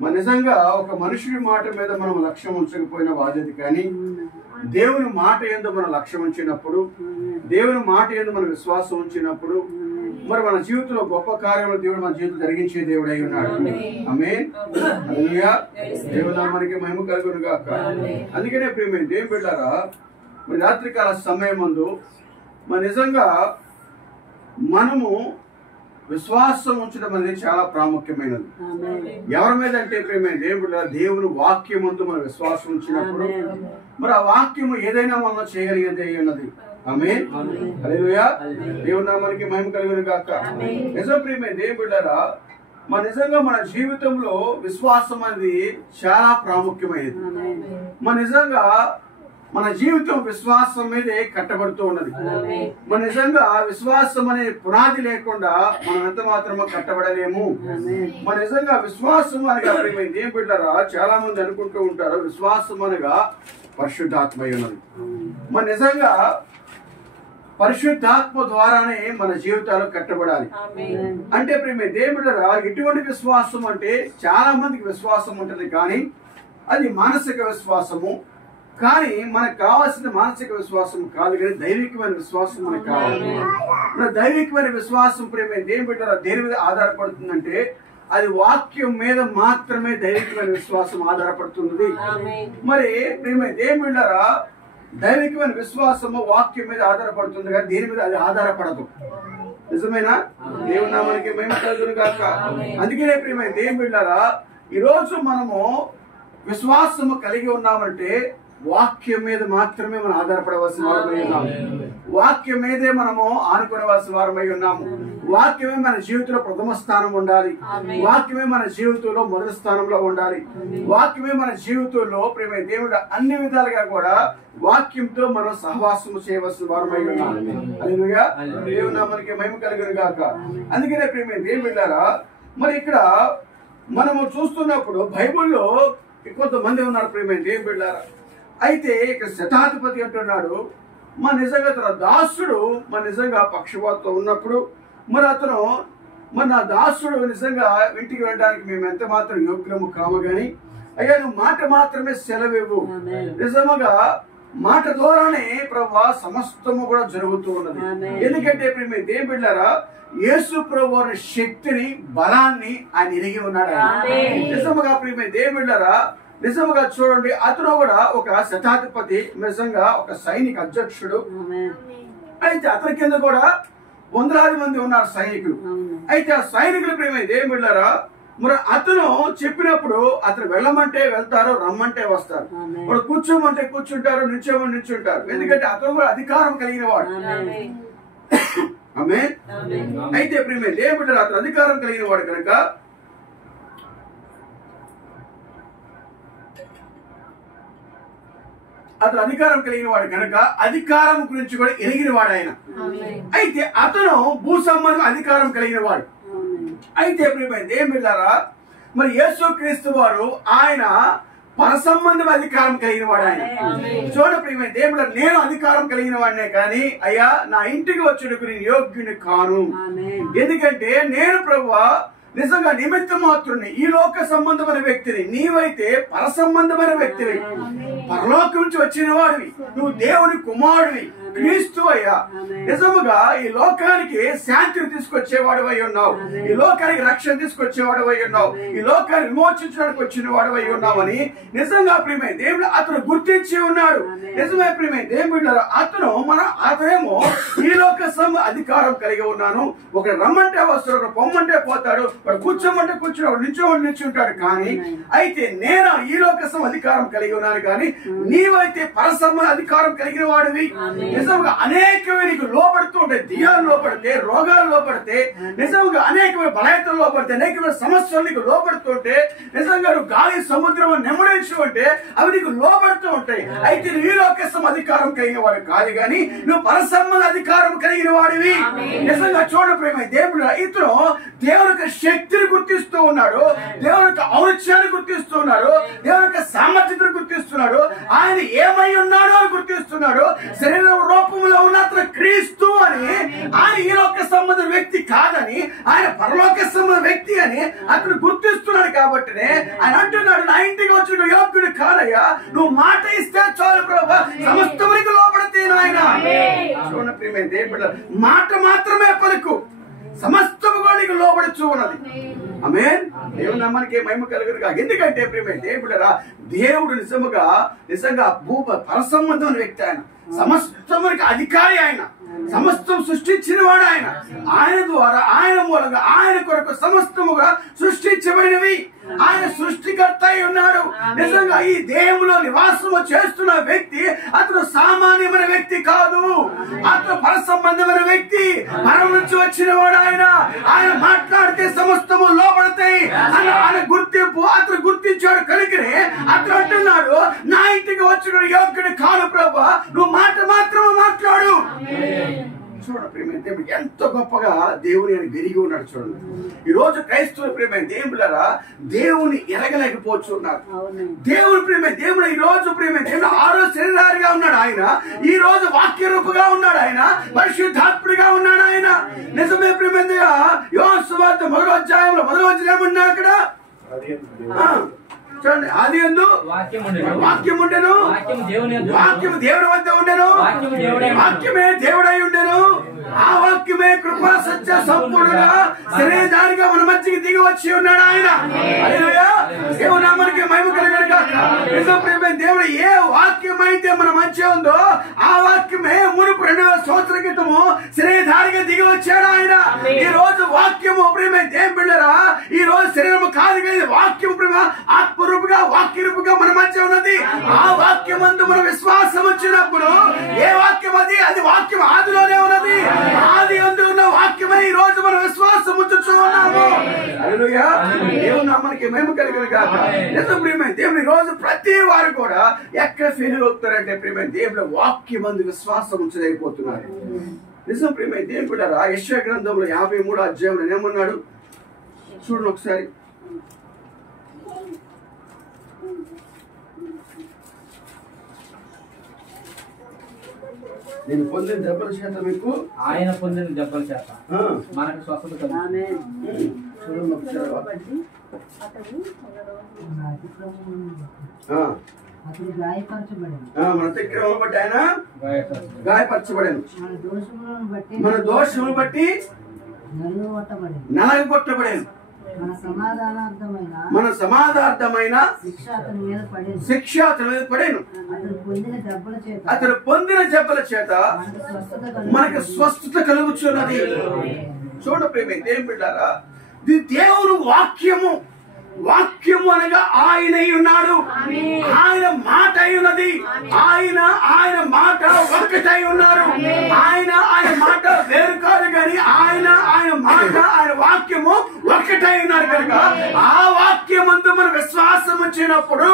మన నిజంగా ఒక మనుషుడి మాట మీద మనం లక్ష్యం ఉంచకపోయిన బాధ్యత, కానీ దేవుని మాట యందు మనం లక్ష్యం ఉంచినప్పుడు, దేవుని మాట యందు మనం విశ్వాసం ఉంచినప్పుడు మరి మన జీవితంలో గొప్ప కార్యములు దేవుడు మన జీవితం జరిగించే దేవుడు అయి ఉన్నాడు. ఆమేన్. హల్లెలూయా. దేవుని నామానికి మహిమ కలుగును గాక. అందుకనే ప్రేమ దేవుని బిడ్డలారా, మరి రాత్రికాల సమయం ముందు మరి నిజంగా మనము విశ్వాసం ఉంచడం అనేది చాలా ప్రాముఖ్యమైనది. ఎవరి మీద అంటే ప్రేమ దేవుడు దేవుని వాక్యం ముందు మనం విశ్వాసం ఉంచినప్పుడు మరి ఆ వాక్యము ఏదైనా మనం చేయగలిగేది అయి ఉన్నది. ఆమేన్. హల్లెలూయా. దేవుని నామానికి మహిమ కలుగును గాక. నిజం ప్రియమైన దేవుని బిడ్డలారా, నిజంగా మన జీవితంలో విశ్వాసం అనేది చాలా ప్రాముఖ్యమైనది. నిజంగా మన జీవితం విశ్వాసం మీదే కట్టబడుతూ ఉన్నది. నిజంగా విశ్వాసం అనే పునాది లేకుండా మనం ఎంత మాత్రమో కట్టబడలేము. నిజంగా విశ్వాసం అనగా ఏం బిడ్డరా, చాలా మంది అనుకుంటూ ఉంటారు విశ్వాసం అనగా పరిశుద్ధాత్మ ఉన్నది. నిజంగా పరిశుద్ధాత్మ ద్వారానే మన జీవితాలు కట్టబడాలి. అంటే దేవుడరా, ఎటువంటి విశ్వాసం అంటే చాలా మందికి విశ్వాసం ఉంటుంది, కానీ అది మానసిక విశ్వాసము. కానీ మనకు కావాల్సిన మానసిక విశ్వాసం కాదు, కానీ దైవికమైన విశ్వాసం మనకు కావాలి. మన దైవికమైన విశ్వాసం దేవుడరా దేని మీద ఆధారపడుతుందంటే అది వాక్యం మీద మాత్రమే దైవికమైన విశ్వాసం ఆధారపడుతున్నది. మరి దేవుడరా దైవికమైన విశ్వాసము వాక్యం మీద ఆధారపడుతుంది, కానీ దేని మీద అది ఆధారపడదు. నిజమేనా? దేవుని నామానికి మహిమ కలుగును గాక. అందుకనే దేవుని బిడ్డలారా, ఈరోజు మనము విశ్వాసము కలిగి ఉన్నామంటే వాక్యం మీద మాత్రమే మనం ఆధారపడవలసిన వారమై ఉన్నాము. వాక్యం మీదే మనము ఆనుకోవలసిన వారమై ఉన్నాము. వాక్యమే మన జీవితంలో ప్రథమ స్థానం ఉండాలి. వాక్యమే మన జీవితంలో మొదటి స్థానంలో ఉండాలి. వాక్యమే మన జీవితంలో దేవుడు అన్ని విధాలుగా కూడా వాక్యంతో మనం సహవాసము చేయవలసిన వారమై ఉన్నాము. హల్లెలూయా. దేవుని నామానికి మహిమ కలుగును గాక. అందుకనే దేవుని బిడ్డలారా, మరి ఇక్కడ మనము చూస్తున్నప్పుడు బైబిల్లో కొంతమంది ఉన్నారు దేవుని బిడ్డలారా. అయితే ఇక్కడ శతాధిపతి అంటున్నాడు, నిజంగా తన దాసుడు నిజంగా పక్షపాతం ఉన్నప్పుడు అతను నా దాసుడు నిజంగా ఇంటికి వెళ్ళడానికి మేము ఎంత మాత్రం యోగ్యము కాము, గాని అయ్యా నువ్వు మాట మాత్రమే సెలవివ్వు. నిజముగా మాట ద్వారానే ప్రభువా సమస్తము కూడా జరుగుతూ ఉన్నది. ఎందుకంటే దేవుని బిడ్డలారా, యేసు ప్రభు అనే శక్తిని బలాన్ని ఆయన ఎరిగి ఉన్నాడు. నిజముగా దేవుని బిడ్డలారా, నిజంగా చూడండి, అతను కూడా ఒక శతాధిపతి, నిజంగా ఒక సైనిక అధ్యక్షుడు. అయితే అతని కింద కూడా వందలాది మంది ఉన్నారు సైనికులు. అయితే ఆ సైనికులు దేవుని బిడ్డలారా, మరి అతను చెప్పినప్పుడు అతను వెళ్ళమంటే వెళ్తారు, రమ్మంటే వస్తారు. వాడు కూర్చోమంటే కూర్చుంటారు, నిల్చోమని నిల్చుంటారు. ఎందుకంటే అతను కూడా అధికారం కలిగిన వాడు. ఆమేన్. అయితే దేవుని బిడ్డలారా, అతను అధికారం కలిగిన వాడు కనుక అతను అధికారం కలిగిన వాడు కనుక అధికారం గురించి కూడా ఎరిగిన వాడు ఆయన. అయితే అతను భూ సంబంధం అధికారం కలిగిన వాడు. అయితే దేవుని బిడ్డలారా, మరి యేసుక్రీస్తు వారు ఆయన పర సంబంధం అధికారం కలిగిన వాడు ఆయన. చూడ దేవుడు, నేను అధికారం కలిగిన వాడినే, కానీ అయ్యా నా ఇంటికి వచ్చేందుకు నేను యోగ్యుని కాను. ఎందుకంటే నేను ప్రభువా నిజంగా నిమిత్త మాత్రుని, ఈ లోక సంబంధమైన వ్యక్తిని. నీవైతే పర సంబంధమైన వ్యక్తివి, పరలోకం నుంచి వచ్చిన వాడివి, నువ్వు దేవుని కుమారుడివి, క్రీస్తు అయ్యా. నిజముగా ఈ లోకానికి శాంతిని తీసుకొచ్చేవాడు అయి ఉన్నావు, ఈ లోకానికి రక్షణ తీసుకొచ్చేవాడు అయి ఉన్నావు, ఈ లోకాన్ని విమోచించడానికి వచ్చిన వాడు అయి ఉన్నావని నిజంగా దేవుడు అతను గుర్తించి ఉన్నాడు. నిజమే దేవుడు అతనేమో ఈ లోక అధికారం కలిగి ఉన్నాను. ఒక రమ్మంటే వస్తాడు, ఒక పొమ్మంటే పోతాడు, వాడు కూర్చోమంటే కూర్చున్నాడు, నిల్చోమని నిల్చుంటాడు. కానీ అయితే నేను ఈ లోక అధికారం కలిగి ఉన్నాను, కానీ నీవైతే పరసమ అధికారం కలిగిన వాడివి. నిజంగా అనేకమైన నీకు లోపడుతూ ఉంటాయి. దియాలు లోపడితే, రోగాలు లోపడితే, నిజంగా అనేకమైన బలహీనతలు లోపడితే, అనేకమైన సమస్యలు నీకు లోపడుతుంటే, నిజంగా నువ్వు గాలి సముద్రం నెమ్మడించు అంటే అవి నీకు లోపడుతూ ఉంటాయి. అయితే నువ్వు ఈ లోక అధికారం కలిగిన వాడు కాదు, కానీ నువ్వు పరసంబంధ అధికారం కలిగిన వాడివి. నిజంగా చూడ దేవుడు ఇతను దేవుని యొక్క శక్తిని గుర్తిస్తూ ఉన్నాడు, దేవుని యొక్క ఔన్నత్యాన్ని గుర్తిస్తూ ఉన్నాడు, దేవుని యొక్క సామర్థ్యతను గుర్తిస్తున్నాడు, ఆయన ఏమై ఉన్నాడో అని గుర్తిస్తున్నాడు. శరీర రూపంలో ఉన్న అతను క్రీస్తు అని, ఆయన ఈ లోక సంబంధ వ్యక్తి కాదని, ఆయన పరలోక సంబంధ వ్యక్తి అని అతను గుర్తిస్తున్నాడు. కాబట్టినే ఆయన అంటున్నాడు, నా ఇంటికి వచ్చిన యోగ్యుడు కాదయ్యా, నువ్వు మాట ఇస్తే చాలు ప్రభు, సమస్తమునికి లోపడితే నాయన. చూడండి దేవుడు, మాట మాత్రమే పలుకు, సమస్తము కూడా నీకు లోబడుచు ఉన్నది. ఆమేన్. దేవుని నామానికి మహిమ కలుగును గాక. ఎందుకంటే దేవుడరా, దేవుడు నిజంగా పరసంబంధమైన వ్యక్తి, ఆయన సమస్తమునికి అధికారి ఆయన. సమస్తం సృష్టించిన వాడు ఆయన. ఆయన ద్వారా, ఆయన మూలంగా, ఆయన కొరకు సమస్తముగా సృష్టించబడినవి. ఆయన సృష్టికర్త అయి ఉన్నాడు. నిజంగా ఈ దేహంలో నివాసము చేస్తున్న వ్యక్తి అతను సామాన్యమైన వ్యక్తి కాదు. అతను పర సంబంధమైన వ్యక్తి. పరం నుంచి వచ్చిన వాడు ఆయన. ఆయన మాట్లాడితే సమస్తము లోపడతాయి. ఆయన గుర్తింపు అతను గుర్తించాడు కనుకనే అతను అంటున్నాడు, నా ఇంటికి వచ్చిన యోగ్యుడు కాదు ప్రభా, నువ్వు మాట మాత్రమే మాట్లాడు. చూడండి ప్రేమ దేవుడు ఎంత గొప్పగా దేవుని ఆయన పెరిగి ఉన్నాడు. చూడండి ఈ రోజు క్రైస్తవ ప్రేమ దేవులారా దేవుని ఎరగలేకపోతున్నారు. దేవుని ప్రేమ దేవుడు ఈ రోజు ప్రేమ దేవుడు ఆ రోజు శరీరారిగా ఉన్నాడు ఆయన, ఈ రోజు వాక్య రూపుగా ఉన్నాడు ఆయన, పరిశుద్ధాత్ముడిగా ఉన్నాడు ఆయన. నిజమే ప్రేమ యోహాను సువార్త 1వ అధ్యాయంలో 1వ వచనం ఉన్నాడు అక్కడ. చూడండి, ఆది యందు వాక్యం ఉండెను, వాక్యము దేవుని వద్ద ఉండెను, వాక్యమే దేవుడై ఉండెను, ఆ వాక్యమే కృపా సత్య సంపూర్ణంగా శరీరధారిగా మన మధ్యకి దిగి వచ్చి ఉన్నాడు ఆయన. హల్లెలూయా, దేవుని నామానికి మహిమ కలుగును గాక. నిజం ప్రేమ దేవుడు ఏ వాక్యం అయితే మన మధ్య ఉందో ఆ వాక్యమే మునుపు 2000 సంవత్సరాల క్రితము శరీరధారిగా దిగి వచ్చాడు ఆయన. ఈ రోజు వాక్యము ప్రేమ దేవుని బిడ్డరా, ఈ రోజు శరీరము కాదు కానీ వాక్యము ప్రేమ ఆత్మరూపుగా వాక్యరూపుగా మన మధ్య ఉన్నది. ఆ వాక్యమందు మన విశ్వాసం వచ్చినప్పుడు ఏ వాక్యం అది? అది వాక్యం ఆదిలోనే ఉన్నది. ఆది అందు ఉన్న వాక్యమే ఈ రోజు మనం విశ్వాసం ఉంచుతూ ఉన్నాము. హల్లెలూయా, దేవుని నామానికి మహిమ కలుగును గాక. నిజం ప్రేమ దేవుని ఈ రోజు ప్రతి వారు కూడా ఎక్కడ ఫెయిల్ అవుతారంటే ప్రేమ దేవుని వాక్యమందు విశ్వాసం ఉంచలేకపోతున్నారు. నిజం ప్రేమ దేవుని కూడా యెషయా గ్రంథంలో 53వ అధ్యాయంలో ఏమన్నాడు చూడండి ఒకసారి. నేను పొందిన దెబ్బల చేత మీకు, ఆయన పొందిన దెబ్బల చేత మనకు స్వస్థత కలుగుతుంది. చూడండి ఒకసారి. అతడు గాయపరచబడెను, మన అతిక్రమం బట్టి ఆయన గాయపరచబడెను, మన దోషములను బట్టి నలగొట్టబడెను, మన సమాధానార్థమైన శిక్ష అతని మీద పడేను. అతడు పొందిన దెబ్బల చేత మనకు స్వస్థత కలుగుచున్నది. చూడ ప్రేమ ఏం బిడ్డారా, ఇది దేవుని వాక్యము. వాక్యము అనగా ఆయనై ఉన్నాడు. ఆయన మాట అయి ఉన్నది. ఆయన మాట ఒక్కటై ఉన్నారు. ఆయన మాట వేరు కాదు కానీ ఆయన మాట ఆయన వాక్యము ఒక్కటై ఉన్నారు కనుక ఆ వాక్యమందు మన విశ్వాసం వచ్చినప్పుడు,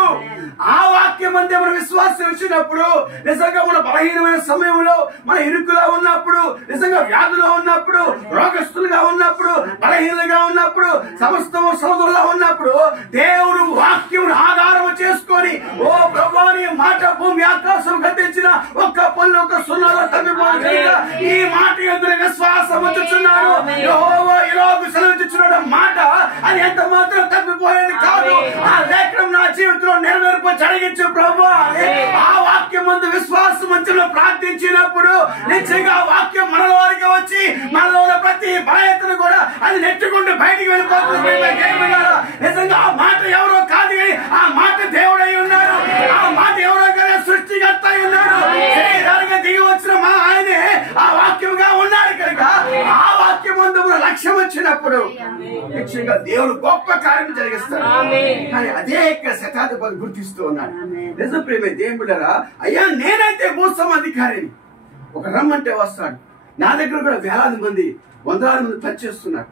ఆ వాక్యమందు మన విశ్వాసం వచ్చినప్పుడు నిజంగా మన బలహీనమైన సమయంలో, మన ఇరుకులో ఉన్నప్పుడు, నిజంగా వ్యాధులో ఉన్నప్పుడు, రోగస్తులుగా ఉన్నప్పుడు, బలహీనగా ఉన్నప్పుడు, సమస్తము సోదరులో ఉన్నప్పుడు దేవుడు వాక్యం ఆధారం చేసుకొని, ఓ ప్రభువా నీ మాట భూమి ఆకాశం గతించిన ఒక్క పళ్ళు ఒక సున్నాలో తప్పిపోయి ఈ మాట ఎదురు విశ్వాసం వచ్చుచున్నాడు. యెహోవా ఇలాగు సెలవిచ్చుచున్నాడు మాట అది ఎంత మాత్రం తప్పిపోయేది కాదు. ఆ లేఖనం నా జీవితంలో నెరవేర్పు జరిగించు ప్రభువా. ఆ వాక్యం ముందు విశ్వాసం మంచిలో ప్రార్థించినప్పుడు నిజంగా వాక్యం మనలోనికి వచ్చి మనలో ఉన్న ప్రతి బలహీనతను కూడా అది నెట్టుకుంటూ బయటికి వెళ్ళిపోతుంది. నిజంగా ఆ మాట ఎవరో కాదు, ఆ మాట దేవుడై ఉన్నాడు. ఆ మాట ఎవరో కానీ సృష్టికర్త అయి ఉన్నాడు. శరీరంగా దిగి వచ్చిన మా ఆయనే ఆ వాక్యంగా ఉన్నాడు కనుక ఆ వాక్యం ముందు మన లక్ష్యం వచ్చినప్పుడు నిశ్చయంగా దేవుడు గొప్ప కార్యం జరిగిస్తాడు. కానీ అదే ఇక్కడ శతాధిపతి గుర్తిస్తూ ఉన్నాడు. నిజం ప్రేమ దేవుడరా, అయ్యా నేనైతే భూస్వామ్య అధికారిని, ఒక రమ్మంటే వస్తాడు. నా దగ్గర కూడా వేలాది మంది, వందలాది మంది పనిచేస్తున్నారు,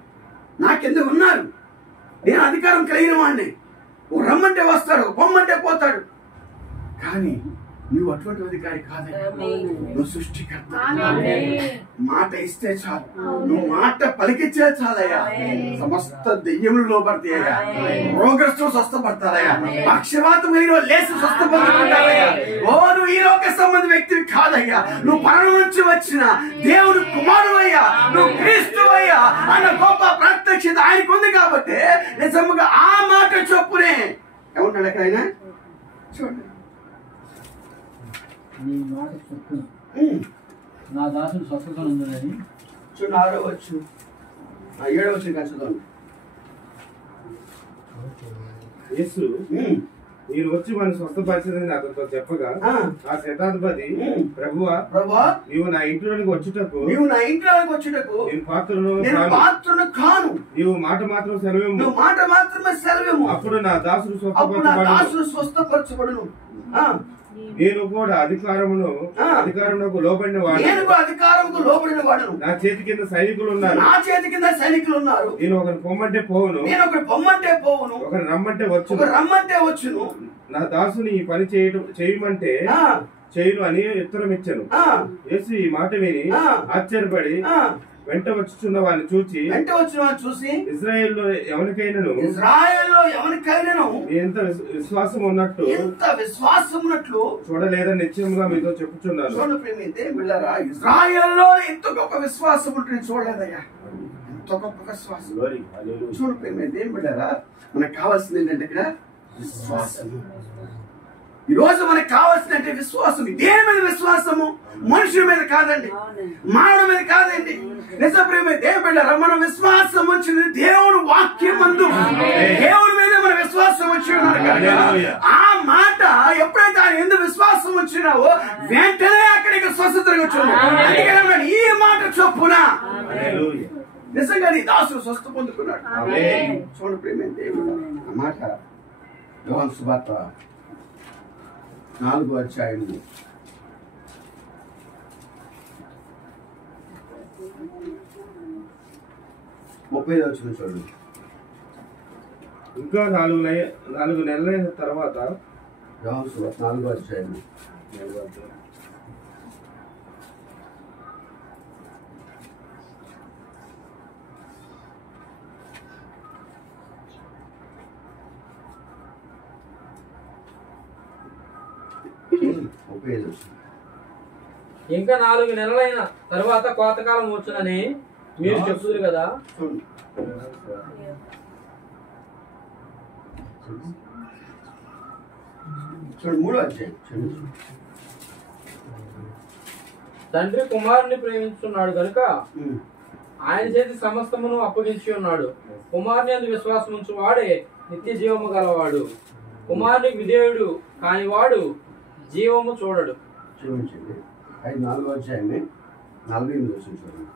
నాకెందుకు ఉన్నారు, నేను అధికారం కలిగిన వాడిని. ఒక రమ్మంటే వస్తాడు, ఒక పొమ్మంటే పోతాడు. కానీ నువ్వు అటువంటి అధికారి కాదయ్యా, నువ్వు సృష్టికర్త. మాట ఇస్తే చాలు, నువ్వు మాట పలికిచ్చే చాలయ్యా. సమస్త దెయ్యములు లోపడతాయ్యా, రోగస్తులు స్వస్థపడతారయ్యా, పక్షవాతం లేసి స్వస్థపడుతుంటారయ్యా. ఓ నువ్వు ఈ లోక సంబంధ వ్యక్తివి కాదయ్యా, నువ్వు పరమ నుంచి వచ్చిన దేవుడు కుమారువయ్యా, నువ్వు క్రీస్తువయ్యా అన్న గొప్ప ప్రత్యక్షత ఆయనకు ఉంది. కాబట్టి నిజంగా ఆ మాట చొప్పునే ఏమంటాడు అక్కడ ఆయన చూడండి. నీ మాట చొప్పున నా దాసుడు స్వస్థత ఉందని చూడండి. 6వ వచనం 7వ వచనం కాదు. యేసు నేను వచ్చి మన స్వస్థపరిచిందని అతనితో చెప్పగా ఆ శతాధిపతి ప్రభువా నీవు నా ఇంట్లోనికి వచ్చుటకు నేను పాత్రను కాను, నీవు మాట మాత్రం సెలవేము, అప్పుడు నా దాసుడు స్వస్థపరచబడును. నేను కూడా అధికారమునకు లోబడిన వాడు, నా చేతి కింద సైనికులు ఉన్నారు. నేను ఒకరు పొమ్మంటే పోవును, ఒకరు రమ్మంటే వచ్చును. నా దాసుని ఈ పని చేయమంటే చేయను అని ఉత్తరం ఇచ్చాను. యేసు ఈ మాట విని ఆశ్చర్యపడి వెంట వచ్చుచున్న వారిని చూసి ఇజ్రాయెల్లో ఎవరికైనాను ఎంత విశ్వాసం ఉన్నట్లు చూడలేదని నిశ్చయంగా మీతో చెప్పుచున్నాను. ఇజ్రాయెల్లో ఎంత గొప్ప విశ్వాసం ఉంటుంది చూడలేదయ్యా, ఎంత గొప్ప విశ్వాసం. చూడు ప్రేమ ఏం బిడ్డారా, మనకు కావాల్సింది ఏంటంటే ఇక్కడ విశ్వాసం. ఈ రోజు మనకు కావాల్సినట్టే విశ్వాసం. దేని మీద విశ్వాసము? మనుషుల మీద కాదండి, మానవుడి మీద కాదండి. నిజ ప్రేమ దేవుళ్ళారా, మన విశ్వాసం వచ్చింది దేవుడు వాక్యం మందు, దేవుడి మీద మన విశ్వాసం వచ్చి ఉన్నారు. ఆ మాట ఎప్పుడైతే ఆయన ఎందుకు విశ్వాసం వచ్చినావో వెంటనే అక్కడికి స్వస్థత వచ్చాడు. ఈ మాట చొప్పున నిజంగా నీ దాసుడు స్వస్థ పొందుకున్నాడు. చూడు ప్రేమ దేవుడు ఆ మాట యోహాను సువార్త 4వ అధ్యాయము 30వ వచనం చూడండి. ఇంకా 4 నెలలైన తర్వాత యోహాను సువార్త 4వ అధ్యాయము ఇంకా 4 నెలలైన తరువాత కోతకాలం వచ్చునని మీరు చెప్తున్నారు కదా. తండ్రి కుమారుని ప్రేమించున్నాడు కనుక ఆయన చేతి సమస్తమును అప్పగించి ఉన్నాడు. కుమారుని యందు విశ్వాసం ఉంచు వాడే నిత్య జీవము గలవాడు. కుమారునికి విధేయుడు కాని వాడు జీవము చూడడు. చూపించండి 4వ అధ్యాయమే 48వ వచనం చూడండి.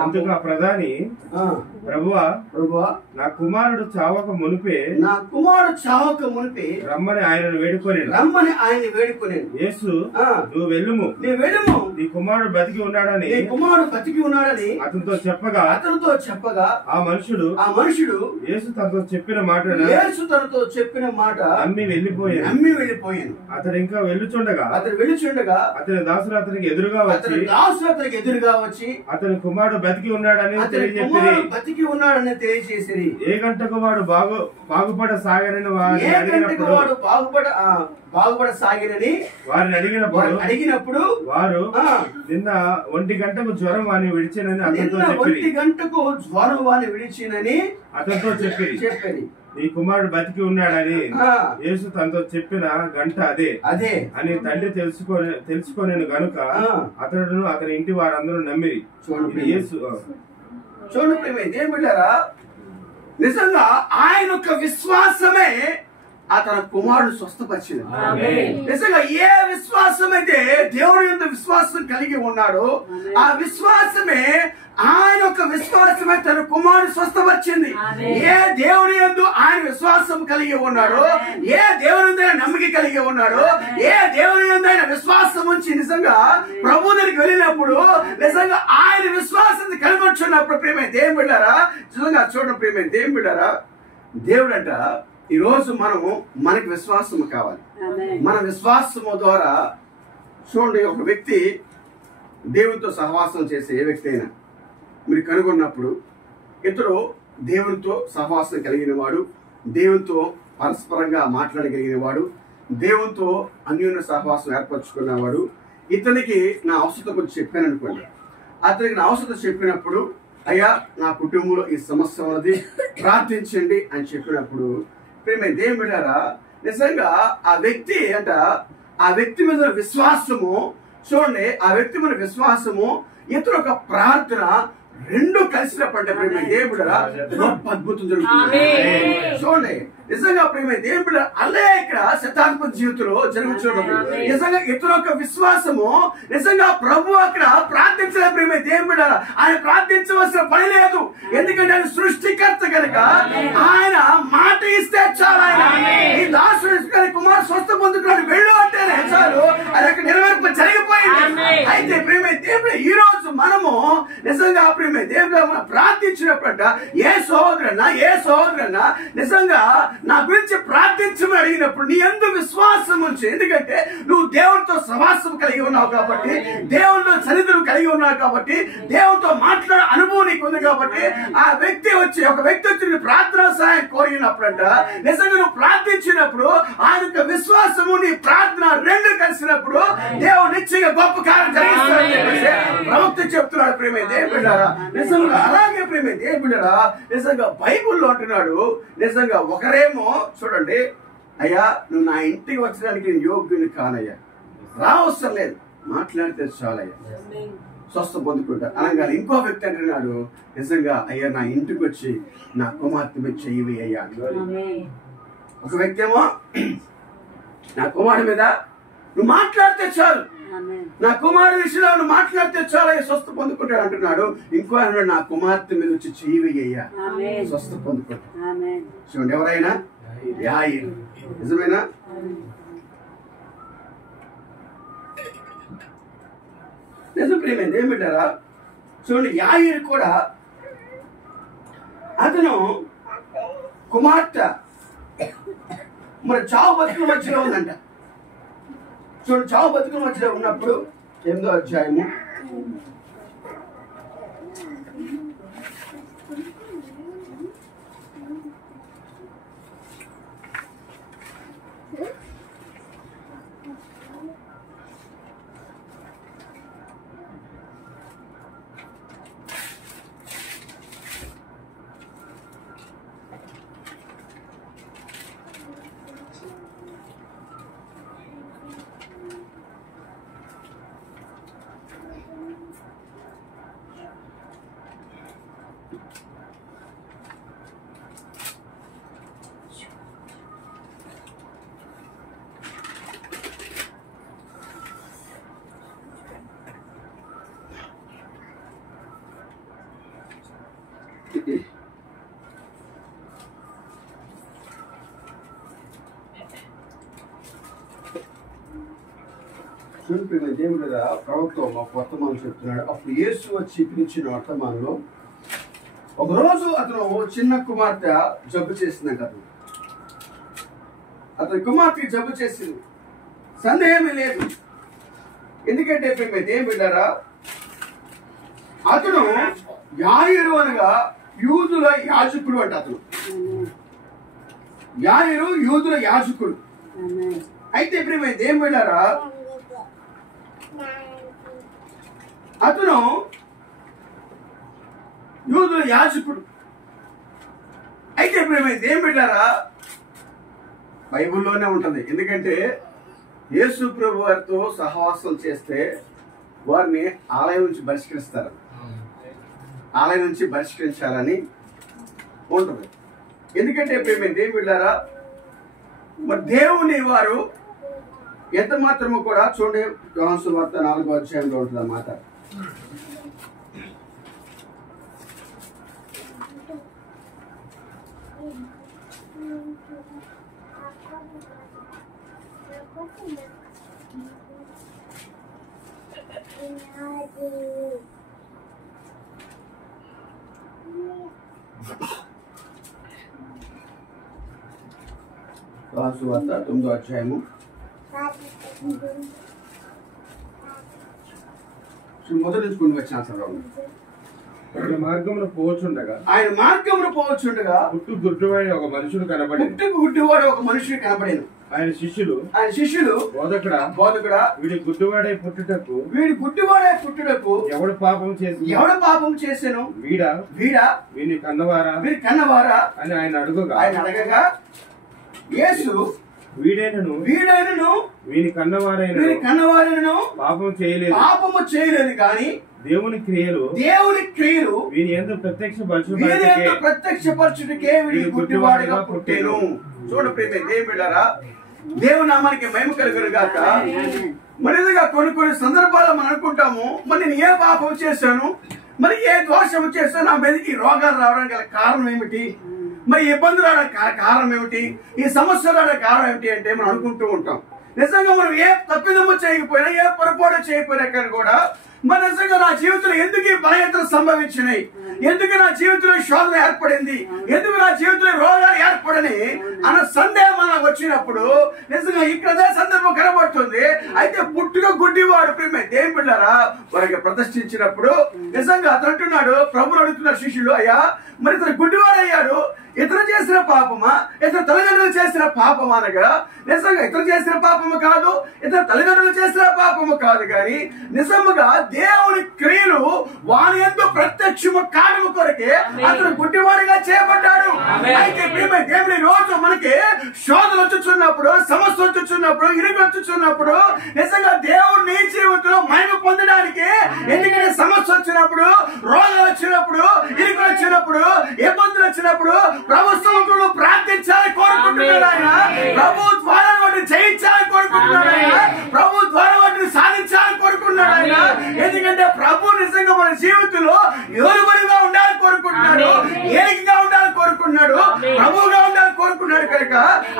అందుకు ప్రధాని ప్రభువా నా కుమారుడు చావక మునిపే రమ్మని ఆయనను వేడుకొని యేసు నువ్వు వెళ్ళుము, నీ కుమారుడు బతికి ఉన్నాడని అతనితో చెప్పగా ఆ మనుషుడు యేసు తనతో చెప్పిన మాట నమ్మి వెళ్ళిపోయాను. అతడు ఇంకా వెళ్ళుచుండగా అతని దాసులు అతనికి ఎదురుగా వచ్చి అతని కుమారుడు బతికి ఉన్నాడని తెలియజేసిరి. ఏ గంటకు వాడు బాగుపడసాగనని వారిని అడిగినప్పుడు వారు నిన్న 1 గంటకు జ్వరం వాని విడిచినని అతనితో చెప్పి నీ కుమారుడు బతికి ఉన్నాడని యేసు తనతో చెప్పిన గంట అదే అని తండ్రి తెలుసుకొనేను గనుక అతడును అతని ఇంటి వారందరూ నమ్మిరి. చూడు ప్రేమిళ్ళారా, నిజంగా ఆయన యొక్క విశ్వాసమే అతని కుమారుడు స్వస్థపరిచింది. నిజంగా ఏ విశ్వాసం అయితే దేవుని యందు విశ్వాసం కలిగి ఉన్నాడో ఆ విశ్వాసమే ఆయన యొక్క విశ్వాసమే తన కుమారుడు స్వస్థపరిచింది. ఏ దేవుని యందు ఆయన విశ్వాసం కలిగి ఉన్నాడో, ఏ దేవుని యందు ఆయన నమ్మిక కలిగి ఉన్నాడో, ఏ దేవుని యందు ఆయన విశ్వాసం ఉంచి నిజంగా ప్రభు దగ్గరికి వెళ్ళినప్పుడు నిజంగా ఆయన విశ్వాసం కనుగొచ్చున్నప్పుడు ప్రేమ దేవుని బిడ్డారా, నిజంగా చూడడం ప్రేమ దేవుని బిడ్డారా, దేవుడంట ఈరోజు మనకి విశ్వాసము కావాలి. మన విశ్వాసము ద్వారా చూడండి, ఒక వ్యక్తి దేవునితో సహవాసం చేసే ఏ వ్యక్తి అయినా మీరు కనుగొన్నప్పుడు ఇతడు దేవునితో సహవాసం కలిగిన వాడు, దేవునితో పరస్పరంగా మాట్లాడగలిగిన వాడు, దేవునితో అన్యోన్య సహవాసం ఏర్పరచుకున్నవాడు. ఇతనికి నా అవసరం గురించి చెప్పాను అనుకోండి, అతనికి నా అవసరం చెప్పినప్పుడు అయ్యా నా కుటుంబంలో ఈ సమస్య ఉన్నది ప్రార్థించండి అని చెప్పినప్పుడు ప్రేమ దేవుని బిడ్డలారా, నిజంగా ఆ వ్యక్తి మీద విశ్వాసము చూడండి, ఆ వ్యక్తి మీద విశ్వాసము ఇతర ఒక ప్రార్థన రెండు కలిసినప్పుడు ప్రేమ దేవుడరా గొప్ప అద్భుతం జరుగుతుంది. చూడండి నిజంగా ప్రేమ దేవుడు అనేక శతాధిపతి జీవితంలో జరుగుతున్నది. నిజంగా ఇతర యొక్క విశ్వాసము నిజంగా ప్రభు అక్కడ ప్రార్థించిన ప్రేమ దేవుడు ఆయన ప్రార్థించవలసిన పని లేదు. ఎందుకంటే ఆయన సృష్టికర్త కనుక ఆయన మాట ఇస్తే చాలు. ఆయన ఈ దాసుడు కుమార్ స్వస్థ పొందుకున్నాడు వెళ్ళు అంటేనే చాలు, అది అక్కడ నెరవేర్పు జరిగిపోయింది. అయితే ప్రేమ దేవుడు ఈ రోజు మనము నిజంగా ప్రేమ దేవుడు మనం ప్రార్థించినప్పుడ ఏ సహోదరన్నా నిజంగా నా గురించి ప్రార్థించమని అడిగినప్పుడు నీ యందు విశ్వాసం ఉంచి, ఎందుకంటే నువ్వు దేవుడితో సహవాసం కలిగి ఉన్నావు కాబట్టి, దేవుడితో సన్నిధిని కలిగి ఉన్నావు కాబట్టి, దేవుడితో మాట్లాడే అనుభవం నీకు ఉంది కాబట్టి ఆ వ్యక్తి వచ్చి నీ ప్రార్థన సహాయం కోరినప్పుడంట నిజంగా నువ్వు ప్రార్థించినప్పుడు ఆయన యొక్క విశ్వాసము నీ ప్రార్థన రెండు కలిసినప్పుడు దేవుడు నిశ్చయంగా గొప్ప కార్యం జరిగిస్తాడు ప్రవక్త చెప్తున్నాడు. ప్రేమ దేవుడారా నిజంగా అలాగే ప్రేమ దేవుడారా నిజంగా బైబుల్లో అంటున్నాడు. నిజంగా ఒకరేమో చూడండి, అయ్యా నువ్వు నా ఇంటికి వచ్చడానికి నేను యోగ్యుని కానయ్యా, రావసరం లేదు, మాట్లాడితే చాలయ్యా స్వస్థ పొందుకుంటా అనగానే ఇంకో వ్యక్తి అంటున్నాడు, నిజంగా అయ్యా నా ఇంటికి వచ్చి నా కుమార్తె మీద చెయ్యి అయ్యా. ఒక వ్యక్తి ఏమో నా కుమారుడి మీద నువ్వు మాట్లాడితే చాలు, నా కుమారుడి విషయంలో నువ్వు మాట్లాడితే చాలు అయ్యా స్వస్థ పొందుకుంటాడు అంటున్నాడు. ఇంకో అన్నాడు నా కుమార్తె మీద వచ్చి చెయ్యి అయ్యా స్వస్థ పొందుకుంటా. చూడండి ఎవరైనా యాయిరు నిజమేనా? నిజం ప్రేమైంది ఏం పెట్టారా? చూడండి యాయిరు కూడా అతను కుమార్తె మరి చావు బతుకుల మధ్యలో ఉందంట. చూడండి చావు బతుకుల మధ్యలో ఉన్నప్పుడు 8వ అధ్యాయము దేవుడు ప్రభుత్వం మాకు వర్తమానం చెప్తున్నాడు. అప్పుడు యేసు వచ్చి పిలిచిన వర్తమానంలో ఒకరోజు అతను చిన్న కుమార్తె జబ్బు చేసిందంట. అతని కుమార్తెకి జబ్బు చేసింది, సందేహమే లేదు. ఎందుకంటే ఏం బిడ్డారా అతను యాయిరు అనగా యూదుల యాజకుడు అంట. అతను యాయిరు యూదుల యాజకుడు. అయితే ప్రియమైతే ఏం బిడ్డారా అతను యూదుల యాజకుడు. అయితే ప్రియమైతే ఏం బిడ్డారా బైబిల్లోనే ఉంటుంది. ఎందుకంటే యేసు ప్రభు వారితో సహవాసం చేస్తే వారిని ఆలయం నుంచి బహిష్కరిస్తారు, ఆలయం నుంచి బహిష్కరించాలని ఉంటుంది. ఎందుకంటే ప్రేమైతే ఏం బిడ్డారా మరి దేవుని వారు ఎంత మాత్రము కూడా చూడండి యోహాను సువార్త 4వ అధ్యాయంలో ఉంటుంది అన్నమాట. యోహాను సువార్త 9వ అధ్యాయము మొదటి నుంచి కొన్ని వచ్చిన ఆయన మార్గంలో పోవచ్చుండగా పుట్టుకు గుడ్డివాడు ఒక మనుషుడు కనబడేను. ఆయన శిష్యులు బోధకుడా వీడి గుడ్డివాడై పుట్టుటకు ఎవడు పాపం చేసాను వీడా వీని కన్నవారా అని ఆయన అడగగా యేసు వీడైనను వీని కన్నవారైనను పాపము చేయలేదు కానీ దేవుని క్రియలు వీని యందు ప్రత్యక్షపరచుటకే వీడు గుడ్డివాడుగా పుట్టెను. చూడు ప్రేమ దేవుని బిడ్డలారా, దేవుని నామానికి మహిమ కలుగును గాక. మరిదిగా కొన్ని సందర్భాల్లో మనం అనుకుంటాము, మరి నేను ఏ పాపం చేశాను, మరి ఏ దోషం చేశాను, నా మీదకి రోగాలు రావడానికి గల కారణం ఏమిటి, మరి ఇబ్బందులు రావడానికి కారణం ఏమిటి, ఈ సమస్యలు రావడానికి కారణం ఏమిటి అంటే మనం అనుకుంటూ ఉంటాం. నిజంగా మనం ఏ తప్పిదము చేయకపోయినా, ఏ పొరపాటు చేయకపోయినా కానీ కూడా మన నిజంగా నా జీవితంలో ఎందుకు ఈ బలహీనతలు సంభవించినాయి, ఎందుకు నా జీవితంలో శోధన ఏర్పడింది, ఎందుకు నా జీవితంలో రోగాలు ఏర్పడని అన్న సందేహం మనకు వచ్చినప్పుడు నిజంగా ఇక్కడ సందర్భం కనబడుతుంది. అయితే పుట్టుక గుడ్డివాడు ప్రేమ దేవుని బిడ్డలారా వారికి ప్రదర్శించినప్పుడు నిజంగా అతను అంటున్నాడు, ప్రభువుని అడుగుతున్నారు శిష్యులు, అయ్యా మరి ఇతను గుడ్డివాడు అయ్యాడు, ఇతను చేసిన పాపమా, ఇతను తల్లిదండ్రులు చేసిన పాపమా అనగా నిజంగా ఇతను చేసిన పాపము కాదు, ఇతను తల్లిదండ్రులు చేసిన పాపము కాదు, కానీ నిజముగా దేవుని క్రియలు వారి యందు ప్రత్యక్షము కారణము కొరకే అతను గుడ్డివాడిగా చేయబడ్డాడు. అయితే దేవుని రోజు మనకి శోధనలు వచ్చుచున్నప్పుడు, సమస్య వచ్చుచున్నప్పుడు, ఇరుగు వచ్చుచున్నప్పుడు నిజంగా దేవుని జీవితంలో మహిమ పొందడానికి, ఎందుకంటే సమస్య వచ్చినప్పుడు, రోగాలు వచ్చినప్పుడు, ఇరుగు వచ్చినప్పుడు, ఇబ్బందులు వచ్చినప్పుడు ప్రభుత్వం ప్రార్థించాలని కోరుకుంటున్నాడు ఆయన. ప్రభు ద్వారా వాటిని జయించాలని కోరుకుంటున్నాడు ఆయన. ప్రభు ద్వారా వాటిని సాధించాలని కోరుకుంటున్నాడు ఆయన. ఎందుకంటే ప్రభు నిజంగా మన జీవితంలో ఎవరుగా ఉండాలని కోరుకుంటున్నాడు, ఏలికగా ఉండాలని కోరుకుంటున్నాడు, ప్రభువుగా ఉండాలని కోరుకున్నాడు కనుక.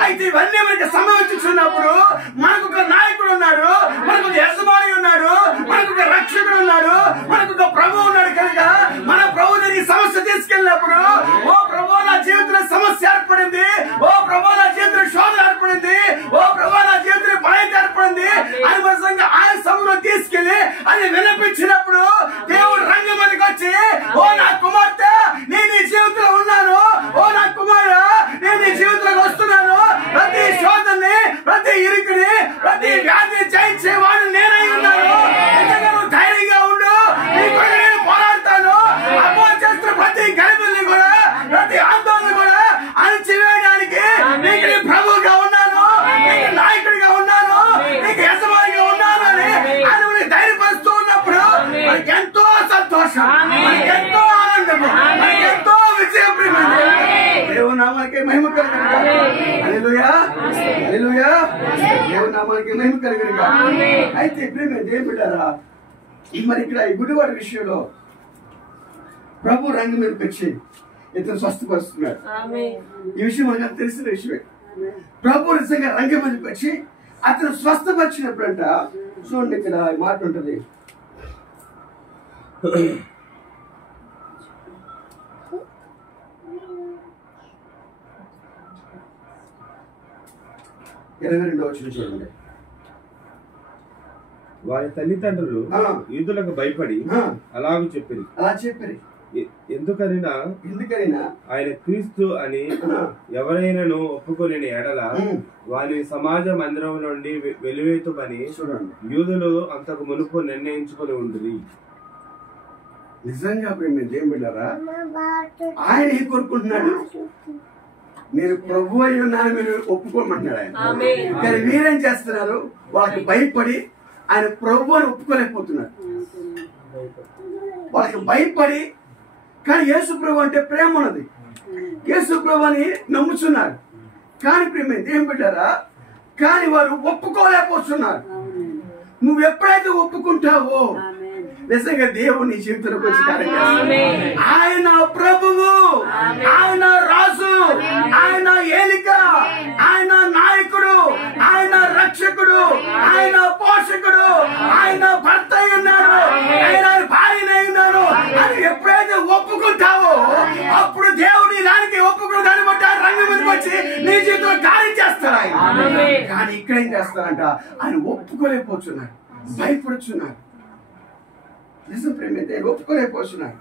అయితే ఇవన్నీ మనకి సంభవించుతున్నప్పుడు మనకు ఒక నాయకుడు ఉన్నాడు, మనకు ఒక యజమాని ఉన్నాడు, మనకు ఒక రక్షకుడు ఉన్నాడు, మనకు ఒక ప్రభు ఉన్నాడు కనుక మన ప్రభు ఈ సమస్య తీసుకెళ్ళినప్పుడు, ఓ ప్రభు నా జీవితంలో సమస్య ఏర్పడింది, ఓ ప్రభు నా జీవితంలో శోధన ఏర్పడింది, ఓ ప్రభు నా జీవితంలో భయం ఏర్పడింది అని నిజంగా ఆయన సభలో తీసుకెళ్లి అది వినిపించినప్పుడు దేవుడు రంగం మీదకి వచ్చి, ఓ నా కుమార్తె నేను నీ జీవితంలో ఉన్నాను, ఓ నా కుమారుడు నేను నీ జీవితంలోకి వస్తున్నాను, ప్రతి శోధనని, ప్రతి ఇరుకుని, ప్రతి వ్యాధిని జయించేవాడు నేనై ఉన్నాను, నువ్వు ధైర్యంగా ఉండు, నీ కొరకు నేను పోరాడతాను, అపోహ చేస్తున్న ప్రతి గలిబిల్ని కూడా, ప్రతి ఆందోళన కూడా అణచివేయడానికి నీకు నీ ప్రభువుగా ఉన్నాను, నీకు నాయకుడిగా ఉన్నాను, నీకు యజమానిగా ఉన్నాను అని ఆయన మనకి ధైర్యపరుస్తూ ఉన్నప్పుడు మనకి ఎంతో సంతోషం, మనకి ఎంతో ఆనందము, మనకి ఎంతో విజయం. దేవుని నామానికి మహిమ కలుగును గాక. హల్లెలూయా, హల్లెలూయా. దేవుని నామానికి మహిమ కలుగును గాక. అయితే ప్రేమ దేవుని బిడ్డలారా, మరి ఇక్కడ ఈ గుడివాడి విషయంలో ప్రభు రంగం మీదకి వచ్చి ఇతను స్వస్థపరుస్తున్నాడు. ఈ విషయం మనకు తెలిసిన విషయమే. ప్రభు నిజంగా రంగం మీదకి వచ్చి అతను స్వస్థపరిచినప్పుడంట, చూడండి ఇక్కడ మాట ఉంటుంది, చూడండి, వారి తల్లిదండ్రులు యూదులకు భయపడి అలాగూ చెప్పారు. ఎందుకనినా ఆయన క్రీస్తు అని ఎవరైనాను ఒప్పుకొని ఎడల వారి సమాజ మందిరం నుండి వెలివేతుమని యూదులు అంతకు మునుపు నిర్ణయించుకొని ఉంటుంది. నిజంగా దేవుని బిడ్డలారా, ఆయన ఏం కోరుకుంటున్నాడు, నేను ప్రభు అయి ఉన్నాను మీరు ఒప్పుకోమంటున్నాడు ఆయన. కానీ మీరేం చేస్తున్నారు, వాళ్ళకి భయపడి ఆయన ప్రభు అని ఒప్పుకోలేకపోతున్నారు. వాళ్ళకి భయపడి, కానీ యేసు ప్రభు అంటే ప్రేమ ఉన్నది, యేసు ప్రభు అని నమ్ముతున్నారు, కానీ ప్రేమ ఏం పెట్టారా, కానీ వారు ఒప్పుకోలేకపోతున్నారు. నువ్వు ఎప్పుడైతే ఒప్పుకుంటావో నిజంగా దేవుడు నీ జీవితంలోకి వచ్చి కార్యం చేస్తాడు. ఆయన ప్రభువు, ఆయన రాజు, ఆయన ఏలిక, ఆయన నాయకుడు, ఆయన రక్షకుడు, ఆయన పోషకుడు, ఆయన భర్త ఉన్నాడు, ఆయన భార్య ఉన్నాడు అని ఎప్పుడైతే ఒప్పుకుంటావో అప్పుడు దేవుడు దానికి ఒప్పుకుని దాన్ని బట్టి ఆయన రంగం మీదకి వచ్చి నీ జీవితంలో కార్యం చేస్తాడు ఆయన. కానీ ఇక్కడ ఏం చేస్తారంట, ఆయన ఒప్పుకోలేకపోతున్నారు, భయపడుతున్నారు. నిజం ప్రేమైతే ఒప్పుకోలేకపోతున్నారు.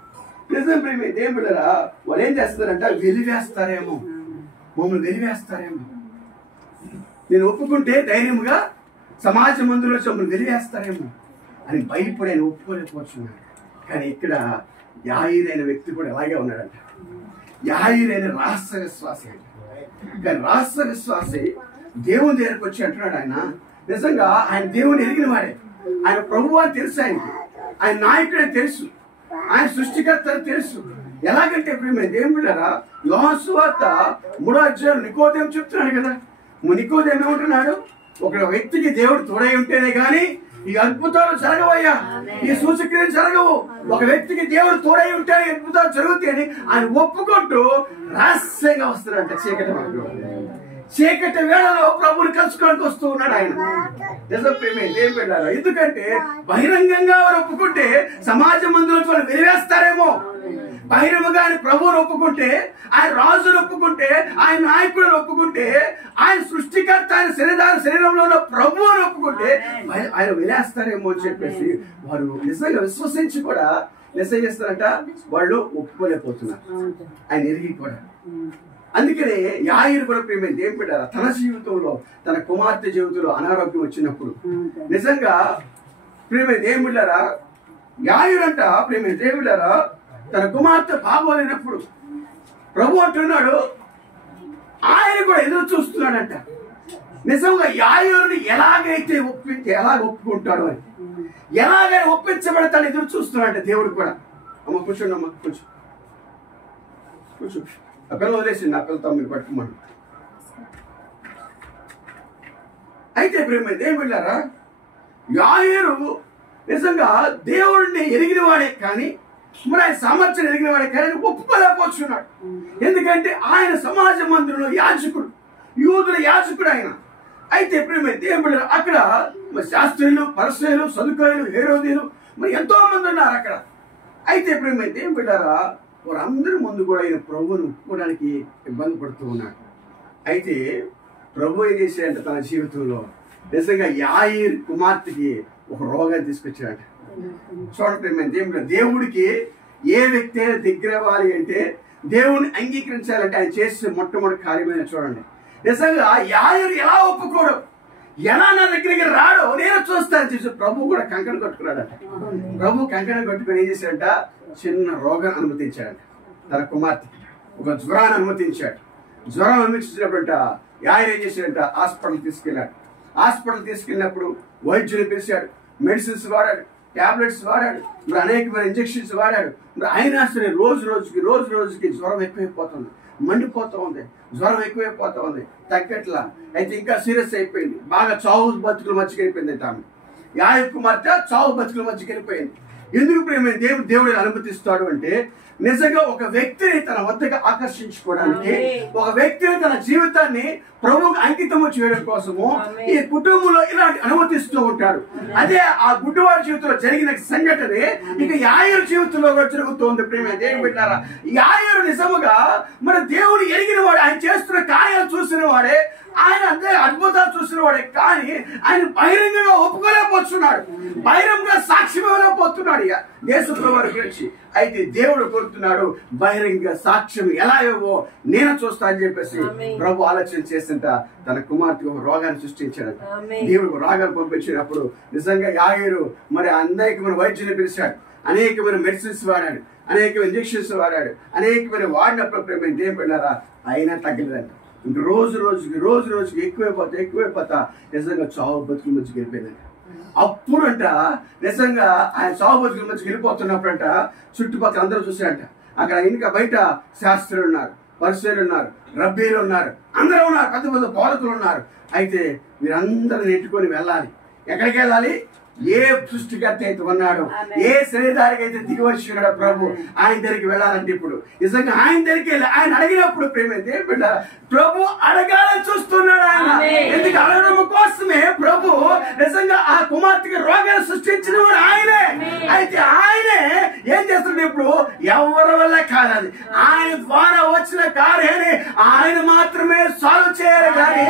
నిజం ప్రేమైతే ఏం బిడ్డరా, వాళ్ళు ఏం చేస్తారంట, వెలివేస్తారేమో, మమ్మల్ని వెలివేస్తారేమో, నేను ఒప్పుకుంటే ధైర్యంగా సమాజ మందులో మమ్మల్ని వెలివేస్తారేమో అని భయపడి ఆయన ఒప్పుకోలేకపోతున్నారు. కానీ ఇక్కడ యాయిరైన వ్యక్తి కూడా అలాగే ఉన్నాడంట. యాయిరైన రహస్య విశ్వాసి అంట. కానీ రహస్య విశ్వాసి దేవుని దగ్గరకు వచ్చి అంటున్నాడు, ఆయన నిజంగా ఆయన దేవుని ఎరిగిన వాడే, ఆయన ప్రభువు అని తెలుసు ఆయనకి. ఆయన నాయకుడని తెలుసు, ఆయన సృష్టికర్త అని తెలుసు. ఎలాగంటే ప్రియమైన దేవుని బిడ్డలారా, యోహాను సువార్త 3వ అధ్యాయం నికోదేము చెప్తున్నాడు కదా. నికోదేము ఏమంటున్నాడు? ఒక వ్యక్తికి దేవుడు తోడై ఉంటేనే గాని ఈ అద్భుతాలు జరగవయ్యా, ఈ సూచక్రియలు జరగవు. ఒక వ్యక్తికి దేవుడు తోడై ఉంటే అద్భుతాలు జరుగుతాయని ఆయన ఒప్పుకుంటూ రహస్యంగా వస్తున్నాడంట. చీకటి వేళలో ప్రభుని కలుసుకోవడానికి వస్తూ ఉన్నాడు ఆయన. నిజం ప్రేమే దేవుని బిడ్డలారా, ఎందుకంటే బహిరంగంగా వారు ఒప్పుకుంటే సమాజ మందులో వాళ్ళు వెలివేస్తారేమో. బహిరంగంగా ఆయన ప్రభువుని ఒప్పుకుంటే, ఆయన రాజును ఒప్పుకుంటే, ఆయన నాయకులను ఒప్పుకుంటే, ఆయన సృష్టికర్త, ఆయన శరీరంలో ఉన్న ప్రభువుని ఒప్పుకుంటే ఆయన వెలేస్తారేమో అని చెప్పేసి వారు నిజంగా విశ్వసించి కూడా నిజం చేస్తారంట. వాళ్ళు ఒప్పుకోలేకపోతున్నారు ఆయన ఎరిగి కూడా. అందుకనే యాయిరు కూడా ప్రేమ ఏం పెట్టారు, తన జీవితంలో తన కుమార్తె జీవితంలో అనారోగ్యం వచ్చినప్పుడు నిజంగా ప్రేమ ఏం బిడ్డారా, యాయిరంట ప్రేమ ఏం బిడ్డారా, తన కుమార్తె బాగోలేనప్పుడు ప్రభు అంటున్నాడు, ఆయన కూడా ఎదురు చూస్తున్నాడంట. నిజంగా యాయిరుని ఎలాగైతే ఎలాగ ఒప్పుకుంటాడు అని, ఎలాగైనా ఒప్పించబడతాడు ఎదురు చూస్తున్నాడంట దేవుడు కూడా. అమ్మ కూర్చోండి, అమ్మ కూర్చో కూర్చో. ఆ పిల్ల వదిలేసింది, ఆ పిల్లతో మీరు పట్టుకోమని. అయితే ప్రేమ ఏం వెళ్ళారా, యాయిరు నిజంగా దేవుడిని ఎరిగిన వాడే కానీ మరి ఆయన సామర్థ్యం ఎరిగిన వాడే కానీ ఒప్పుకోలేకపోతున్నాడు. ఎందుకంటే ఆయన సమాజ మందిరంలో యాజకుడు, యూదుల యాజకుడు ఆయన. అయితే ప్రేమ దేవుడు అక్కడ శాస్త్రులు, పరిసయ్యులు, సదుకాయులు, హేరోదీయులు మరి ఎంతో మంది ఉన్నారు అక్కడ. అయితే ప్రేమ ఏం పెట్టారా, వారందరి ముందు కూడా ఆయన ప్రభువును ఒప్పుకోవడానికి ఇబ్బంది పడుతూ ఉన్నాడు. అయితే ప్రభు ఏం చేశాడంటే తన జీవితంలో నిజంగా యాయిర్ కుమార్తెకి ఒక రోగాన్ని తీసుకొచ్చాడు. చూడండి, దేవుడికి ఏ వ్యక్తి అయినా దగ్గర అవ్వాలి అంటే, దేవుని అంగీకరించాలంటే ఆయన చేసే మొట్టమొదటి కార్యమైన చూడండి. నిజంగా యాయిరు ఎలా ఒప్పుకోడు, ఎలా నా దగ్గరికి రాడో నేను చూస్తాను చేసి ప్రభు కూడా కంకణ కట్టుకున్నాడట. ప్రభు కంకణ కట్టుకుని ఏం చేశాడంట, చిన్న రోగాన్ని అనుమతించాడంట. తన కుమార్తెకి ఒక జ్వరాన్ని అనుమతించాడు. జ్వరం అనుమతించినప్పుడంట యాయిరు ఏం చేశాడంట, హాస్పిటల్ తీసుకెళ్ళాడు. హాస్పిటల్ తీసుకెళ్ళినప్పుడు వైద్యుని పిలిచాడు, మెడిసిన్స్ వాడాడు, టాబ్లెట్స్ వాడాడు, మరి అనేకమైన ఇంజక్షన్స్ వాడాడు. మరి అయినా సరే రోజు రోజుకి జ్వరం ఎక్కువైపోతుంది, మండిపోతూ ఉంది, జ్వరం ఎక్కువైపోతూ ఉంది, తగ్గట్లా. అయితే ఇంకా సీరియస్ అయిపోయింది, బాగా చావు బతుకుల మధ్యకి వెళ్ళిపోయింది. ఆమె యాయిరు కుమార్తె చావు బతుకుల మధ్యకి వెళ్ళిపోయింది. ఎందుకు ప్రేమ దేవుడు అనుమతిస్తాడు అంటే, నిజంగా ఒక వ్యక్తిని తన వద్దకు ఆకర్షించుకోవడానికి, ఒక వ్యక్తిని తన జీవితాన్ని ప్రభువుకు అంకితము చేయడం కోసము ఈ కుటుంబంలో ఇలాంటి అనుమతిస్తూ ఉంటాడు. అదే ఆ గుడ్డివాడి జీవితంలో జరిగిన సంఘటనే ఇక యాయిరు జీవితంలో కూడా జరుగుతుంది. ప్రేమ దేవుని పెట్టారా, యాయిరు నిజముగా మన దేవుడు ఎరిగిన వాడు, ఆయన చేస్తున్న కార్యాలు చూసిన వాడే, ఆయన అంతే అద్భుతాలు చూసిన వాడే, కానీ ఆయన బహిరంగంగా ఒప్పుకోలేకపోతున్నాడు, బహిరంగంగా సాక్ష్యం ఇవ్వలేకపోతున్నాడు ఇక దేశంలో వారి గురించి. అయితే దేవుడు కోరుతున్నాడు, బహిరంగ సాక్ష్యం ఎలా ఇవ్వో నేను చూస్తా అని చెప్పేసి ప్రభు ఆలోచన చేస్తుంట తన కుమార్తెకు ఒక రోగాన్ని సృష్టించాడు. దేవుడు రోగాన్ని పంపించినప్పుడు నిజంగా యాయిరు మరి అనేకమైన వైద్యుని పిలిచాడు, అనేకమైన మెడిసిన్స్ వాడాడు, అనేకమైన ఇంజక్షన్స్ వాడాడు, అనేకమైన వాడినప్పుడు ప్రేమ ఏం పెట్టారా అయినా తగ్గలేదంట. ఇంక రోజు రోజుకి ఎక్కువైపోతా నిజంగా చావు బతుకుల మధ్యకి వెళ్ళిపోయిందంట. అప్పుడంట నిజంగా ఆయన చావు బతుకుల మధ్యకి వెళ్ళిపోతున్నప్పుడంట చుట్టుపక్కల అందరూ చూసారంట. అక్కడ ఇంకా బయట శాస్త్రులు ఉన్నారు, పరిసయ్యులు ఉన్నారు, రబ్బీలు ఉన్నారు, అందరూ ఉన్నారు, పెద్ద పెద్ద పాలకులు ఉన్నారు. అయితే మీరందరూ నెట్టుకొని వెళ్ళాలి. ఎక్కడికి వెళ్ళాలి? ఏ సృష్టికర్త అయితే ఉన్నాడో, ఏ శరీరానికి అయితే దిగి వచ్చినాడో ప్రభు, ఆయన దగ్గరికి వెళ్ళాలంటే ఇప్పుడు నిజంగా ఆయన దగ్గరికి వెళ్ళి ఆయన అడిగినప్పుడు ప్రేమ బిడ్డ ప్రభు అడగాలని చూస్తున్నాడు ఆయన. ఎందుకు అడగడం కోసమే ప్రభు నిజంగా ఆ కుమార్తెకి రోగాన్ని సృష్టించిన వాడు ఆయనే. అయితే ఆయనే ఏం చేస్తున్నాడు ఇప్పుడు, ఎవరి వల్ల కాదు, ఆయన ద్వారా వచ్చిన కార్యాన్ని ఆయన మాత్రమే సాల్వ్ చేయాలి. కానీ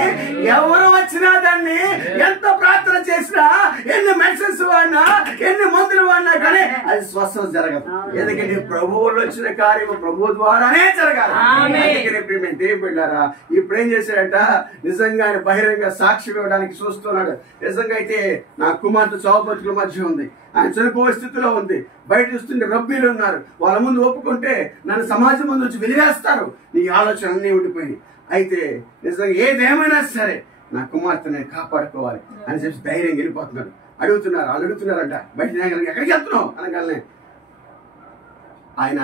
ఎవరు వచ్చినా దాన్ని ఎంత ప్రార్థన చేసినా, ఎన్ని మెడిసిన్స్ వాడినా, ఎన్ని మందులు వాడినా కానీ అది స్వస్థత జరగదు. ఎందుకంటే ప్రభువులో వచ్చిన కార్యం ప్రభు ద్వారానే జరగాలి. అందుకని ప్రేమ దేవుని బిడ్డలారా, ఇప్పుడు ఏం చేశాడంట, నిజంగా ఆయన బహిరంగ సాక్షి ఇవ్వడానికి చూస్తున్నాడు. నిజంగా అయితే నా కుమార్తె చావు బతుకుల మధ్య ఉంది, ఆయన చనిపోయే స్థితిలో ఉంది, బయట చూస్తుంటే రబ్బీలు ఉన్నారు, వాళ్ళ ముందు ఒప్పుకుంటే నన్ను సమాజం ముందు వచ్చి వెలివేస్తారు, నీ ఆలోచన అన్నీ ఉండిపోయినాయి. అయితే నిజంగా ఏదేమైనా సరే నా కుమార్తెని కాపాడుకోవాలి అని చెప్పి ధైర్యం వెళ్ళిపోతున్నాడు. అడుగుతున్నారు, వాళ్ళు అడుగుతున్నారంట. బయట ఎక్కడికి వెళ్తున్నావు అనగానే ఆయన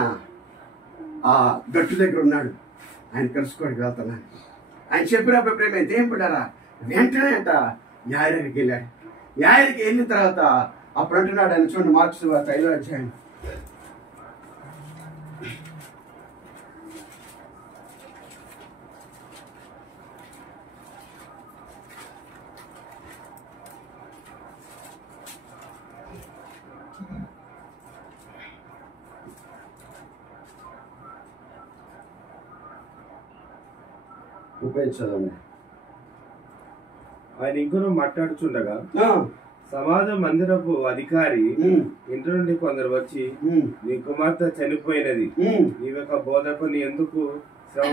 ఆ గట్టు దగ్గర ఉన్నాడు. ఆయన కలుసుకోవడానికి వెళ్తున్నాను. ఆయన చెప్పినప్పుడు ప్రేమ ఏం పడ్డారా వెంటనే అంట యాయరికి వెళ్ళాడు. యాయరికి వెళ్ళిన తర్వాత అప్పుడు అంటున్నాడు ఆయన, చూడండి మార్క్స్ 5వ అధ్యాయం. చదవండి. ఆయన ఇంకనూ మాట్లాడుచుండగా సమాజ మందిరపు అధికారి ఇంటి నుండి కొందరు వచ్చి, నీ కుమార్తె చనిపోయినది, నీవొక బోధకుని ఎందుకు శ్రమ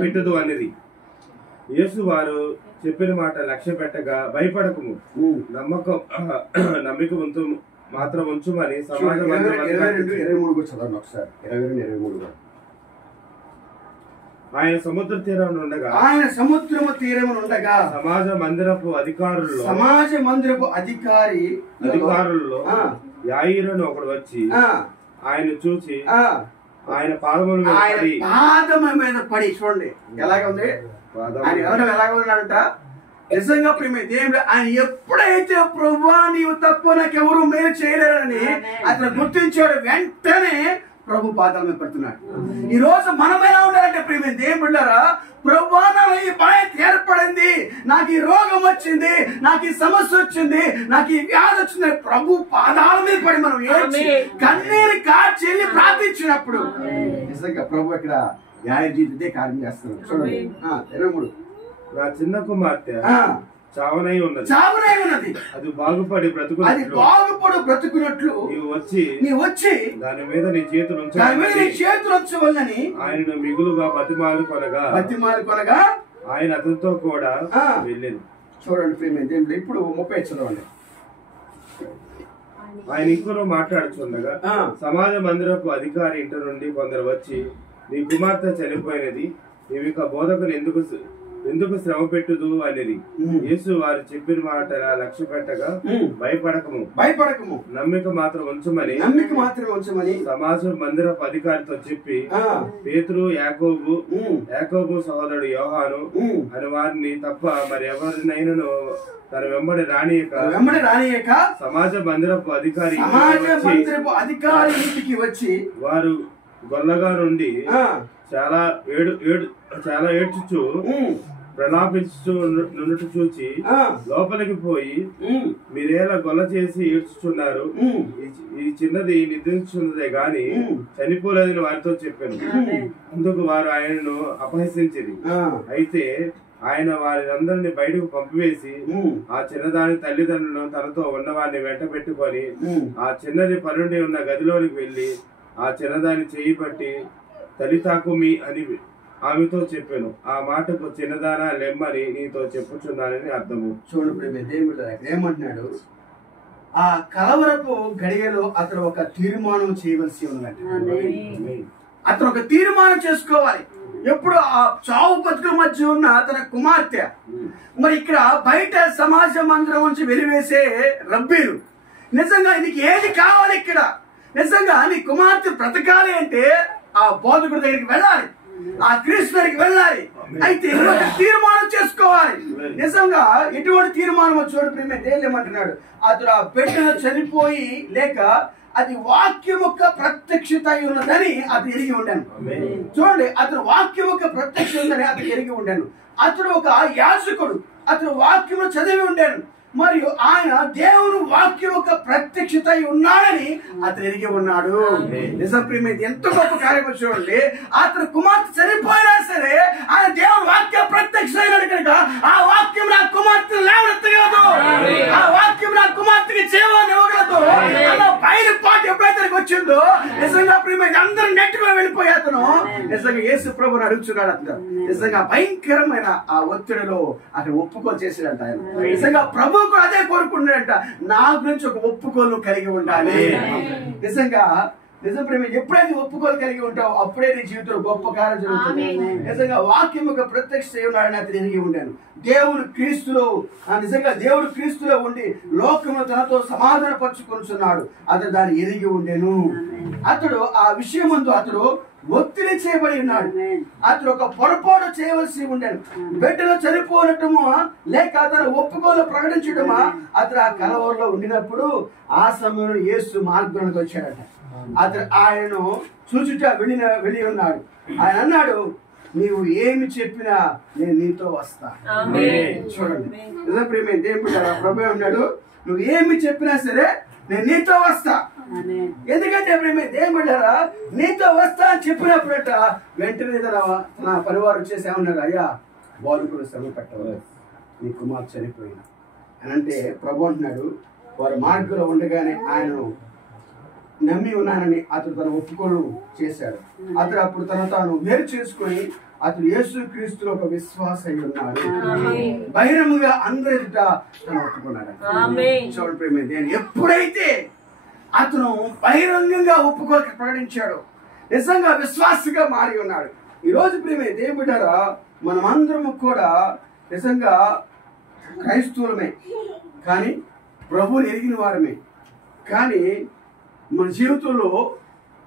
పెట్టదు అనేది. యేసు వారు చెప్పిన మాట లక్ష్య పెట్టగా, భయపడకము, నమ్మిక మాత్రం ఉంచుమని సమాజ ఆయన సముద్రము తీరమునుండగా సమాజ మందిరపు అధికారుల్లో యాయిరును ఒకడు వచ్చి ఆయన చూసి ఆయన పాదముల మీద పడి, చూడండి ఎలాగ ఉంది ఆయన ఎవరు ఎలాగ ఉన్నాడంట. నిజంగా ప్రేమ దేవుడు ఆయన ఎప్పుడైతే ప్రభువా నీవు తప్ప నాకెవరు మేలు చేయలేరని అతను గుర్తించాడు, వెంటనే ప్రభు పాదాల మీద పడుతున్నాడు. ఈ రోజు మనం ఎలా ఉండాలంటే ప్రేమ దేవుళ్ళారా, ప్రభువా నాకు ఈ బాధ్యత ఏర్పడింది, నాకు ఈ రోగం వచ్చింది, నాకు ఈ సమస్య వచ్చింది, నాకు ఈ వ్యాధి వచ్చింది, ప్రభు పాదాల మీద పడి మనం ఏడ్చి కన్నీరు కార్చి వెళ్ళి ప్రార్థించినప్పుడు నిజంగా ప్రభు ఇక్కడ యాయర్ జీవితే కార్యం చేస్తున్నాడు. చూడండి 23. నా చిన్న కుమార్తె చావనై ఉన్నది, అది బాగుపడి బ్రతుకున్నట్లు నీవు వచ్చి దాని మీద నీ చేతులు ఉంచవలని ఆయన మిగులుగా బతిమాలు కొనగా ఆయన అతనితో కూడా వెళ్ళింది. చూడండి ప్రేమ ఇప్పుడు 30 చదవండి. ఆయన ఇంకనూ మాట్లాడుచుండగా సమాజ మందిరపు అధికారి ఇంటి నుండి కొందరు వచ్చి, నీ కుమార్తె చనిపోయినది, నీవు ఇక బోధకుని ఎందుకు శ్రమ పెట్టుదు అనేది. యేసు వారు చెప్పిన మాట లక్ష్య పెట్టగా, భయపడకము నమ్మిక మాత్రం ఉంచమని సమాజ మందిరపు అధికారితో చెప్పి, పేతురు, యాకోబు సహోదరుడు యోహాను అని వారిని తప్ప మరి ఎవరినైనా తన వెంబడి రానియక సమాజ మందిరపు అధికారి ఇంటికి వచ్చి వారు గొల్లగా నుండి చాలా ఏడ్చుచు ప్రలాపించు నుండి చూచి లోపలికి పోయి, మీరేలా గొల్ల చేసి ఏడ్చుచున్నారు, ఈ చిన్నది నిద్రించున్నదే గాని చనిపోలేదని వారితో చెప్పాను. అందుకు వారు ఆయనను అపహసించింది. అయితే ఆయన వారినందరినీ బయటకు పంపివేసి ఆ చిన్నదాని తల్లిదండ్రులను తనతో ఉన్నవారిని వెంట పెట్టుకొని ఆ చిన్నది పరుండి ఉన్న గదిలోనికి వెళ్లి ఆ చిన్నదాన్ని చేయి పట్టి తలితాకుమి అని ఆమెతో చెప్పాను. ఆ మాటకు చిన్నదానా లెమ్మని నీతో చెప్పుచున్నానని అర్థము. చూడు దేవుడు ఏమంటున్నాడు, ఆ కలవరపు గడియలో అతను ఒక తీర్మానం చేయవలసి ఉందంట. అతను ఒక తీర్మానం చేసుకోవాలి. ఎప్పుడు ఆ చావు బతుకుల మధ్య ఉన్న తన కుమార్తె, మరి ఇక్కడ బయట సమాజ మందిరం నుంచి వెలివేసే రబ్బీలు, నిజంగా నీకు ఏది కావాలి? ఇక్కడ నిజంగా నీ కుమార్తె బ్రతకాలి అంటే ఆ బోధకుడి దగ్గరికి వెళ్ళాలి, ఆ క్రీస్తు దగ్గరికి వెళ్ళాలి. అయితే ఒక తీర్మానం చేసుకోవాలి. నిజంగా ఎటువంటి తీర్మానం చూడు ప్రేమ ఏమంటున్నాడు, అతడు ఆ బిడ్డను చనిపోయి లేక అది వాక్యం యొక్క ప్రత్యక్షత ఉన్నదని అతను ఎరిగి ఉండాను. చూడండి, అతను వాక్యం యొక్క ప్రత్యక్షత ఉందని అతను ఎరిగి ఉండాను. అతడు ఒక యాజకుడు, అతను వాక్యం చదివి ఉండాను, మరియు ఆయన దేవుని వాక్యం యొక్క ప్రత్యక్షత ఉన్నాడని అతను ఎరిగి ఉన్నాడు. నిజం ప్రేమ ఎంత గొప్ప కార్యం చూడండి. అతను కుమార్తె చనిపోయినా సరే ఆయన దేవుని వాక్యం ప్రత్యక్ష అయినాడు కనుక ఆ వాక్యం నా కుమార్తె లేవనెత్తగలదు, ఆ వాక్యం నా కుమార్తెకి జీవాన్ని ఇవ్వగలదు అన్న బయలుపాటు ఎప్పుడైతే వచ్చిందో నిజంగా ప్రేమ అందరూ నెట్టుగా వెళ్ళిపోయి అతను నిజంగా యేసు ప్రభుని అడుగుతున్నాడు. అతను నిజంగా భయంకరమైన ఆ ఒత్తిడిలో అతను ఒప్పుకోలు చేసాడంట. ఆయన నిజంగా ప్రభు అదే కోరుకుంటున్నాడంట, నా గురించి ఒక ఒప్పుకోలు కలిగి ఉండాలి. నిజంగా నిజం ప్రేమ ఎప్పుడైతే ఒప్పుకోలు కలిగి ఉంటావు అప్పుడే నీ జీవితంలో గొప్ప కార్యం జరుగుతుంది. నిజంగా వాక్యం ఒక ప్రత్యక్ష ఉన్నాడని అతను ఎరిగి ఉండాను. దేవుడు క్రీస్తులో నిజంగా దేవుడు క్రీస్తులో ఉండి లోకమును తనతో సమాధాన పరుచుకొనుచున్నాడు. అతడు దాన్ని ఎరిగి ఉండేను. అతడు ఆ విషయం ముందు అతడు ఒత్తిడి చేయబడి ఉన్నాడు. అతడు ఒక పొరపాటు చేయవలసి ఉండేది. బిడ్డలో చనిపోనటము లేక అతను ఒప్పుకోలు ప్రకటించడమా అతడు ఆ కలవరలో ఉండినప్పుడు ఆ సమయంలో యేసు మార్గంలోకి వచ్చాడట. అతడు ఆయనను చూచుట వెళ్ళి ఉన్నాడు. ఆయన అన్నాడు, నీవు ఏమి చెప్పినా నేను నీతో వస్తా. చూడండి నిజం ప్రేమ దేవుడు ప్రభు అన్నాడు, నువ్వు ఏమి చెప్పినా సరే నేను నీతో వస్తా. ఎందుకంటే ప్రేమ దేవుడారా నీతో వస్తా అని చెప్పినప్పుడట వెంటనే నా పరివారం వచ్చేసి ఏమన్నారు, అయ్యా వారు కూడా శ్రమ పెట్టవాలి, నీ కుమార్తె చనిపోయిన అని అంటే ప్రభు అంటున్నాడు, వారి మార్గంలో ఉండగానే ఆయనను నమ్మి ఉన్నానని అతడు తన ఒప్పుకోలు చేశాడు. అతడు అప్పుడు తాను వేరు చేసుకొని అతడు యేసు క్రీస్తులో ఒక విశ్వాస అయి ఉన్నాడు. బహిరంగంగా అందరి తను ఒప్పుకున్నాడు. చూడండి ప్రేమ దేవుని ఎప్పుడైతే అతను బహిరంగంగా ఒప్పుకోలు ప్రకటించాడు నిజంగా విశ్వాసగా మారి ఉన్నాడు. ఈరోజు ప్రేమ దేవుడారా మనమందరము కూడా నిజంగా క్రైస్తవులమే, కానీ ప్రభువుని ఎరిగిన వారమే. కానీ మన జీవితంలో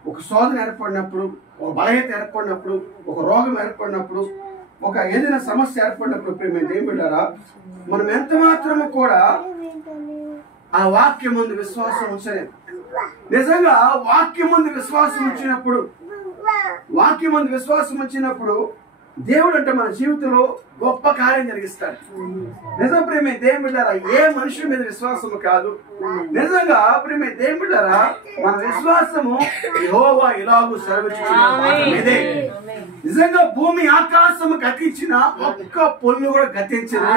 ఒక శోధన ఏర్పడినప్పుడు, ఒక బలహీనత ఏర్పడినప్పుడు, ఒక రోగం ఏర్పడినప్పుడు, ఒక ఏదైనా సమస్య ఏర్పడినప్పుడు ప్రేమ దేవుడారా మనం ఎంత మాత్రము కూడా ఆ వాక్యం ముందు విశ్వాసం ఉంచలేదు. నిజంగా వాక్యం ముందు విశ్వాసం ఉంచినప్పుడు దేవుడు అంటే మన జీవితంలో గొప్ప కార్యం జరిగిస్తాడు. నిజం ప్రేమ దేవుడారా ఏ మనుషుల మీద విశ్వాసము కాదు. నిజంగా ప్రేమ దేవుడారా మన విశ్వాసము యెహోవా ఇలాగు సెలవిచ్చుచున్నాడు. నిజంగా భూమి ఆకాశము గతించిన ఒక్క పొల్లు కూడా గతించదు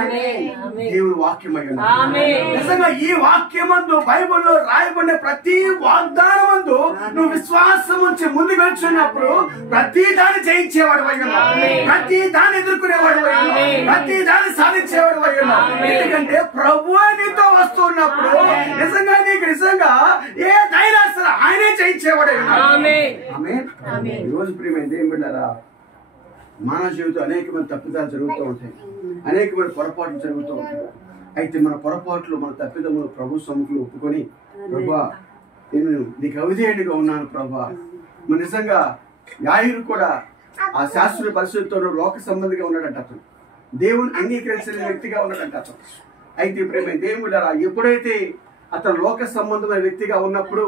దేవుడు వాక్యమై ఉన్నాడు. నిజంగా ఈ వాక్యమందు బైబిల్లో రాయబడిన ప్రతి వాగ్దానమందు నువ్వు విశ్వాసం ఉంచి ముందు వెళ్తున్నప్పుడు ప్రతి దాన్ని జయించేవాడు అయి ఉన్నావు, ప్రతి దాన్ని ఎదుర్కొనేవాడు అయి ఉన్నావు, ప్రతి దాన్ని సాధించేవాడు అయి ఉన్నావు. ఎందుకంటే ప్రభువే నీతో వస్తున్నప్పుడు నిజంగా నీకు నిజంగా ఏ ధైర్యం అసలు ఆయనే జయించేవాడు అయి ఉన్నాడు. ఈ రోజు ప్రియమైన దేవుని బిడ్డలారా మానవ జీవితం అనేకమైన తప్పిదాలు జరుగుతూ ఉంటాయి, అనేకమైన పొరపాట్లు జరుగుతూ ఉంటాయి. అయితే మన పొరపాట్లు మన తప్పిదములు ప్రభు సముఖంలో ఒప్పుకొని, ప్రభువా నేను నీకు అవిధేయుడిగా ఉన్నాను ప్రభువా. మరి నిజంగా యాయిరు కూడా ఆ శాస్త్రీయ పరిస్థితుల్లో లోక సంబంధిగా ఉన్నాడంట. అతను దేవుని అంగీకరించిన వ్యక్తిగా ఉన్నాడంట అతను. అయితే ప్రేమ దేవుడారా ఎప్పుడైతే అతను లోక సంబంధమైన వ్యక్తిగా ఉన్నప్పుడు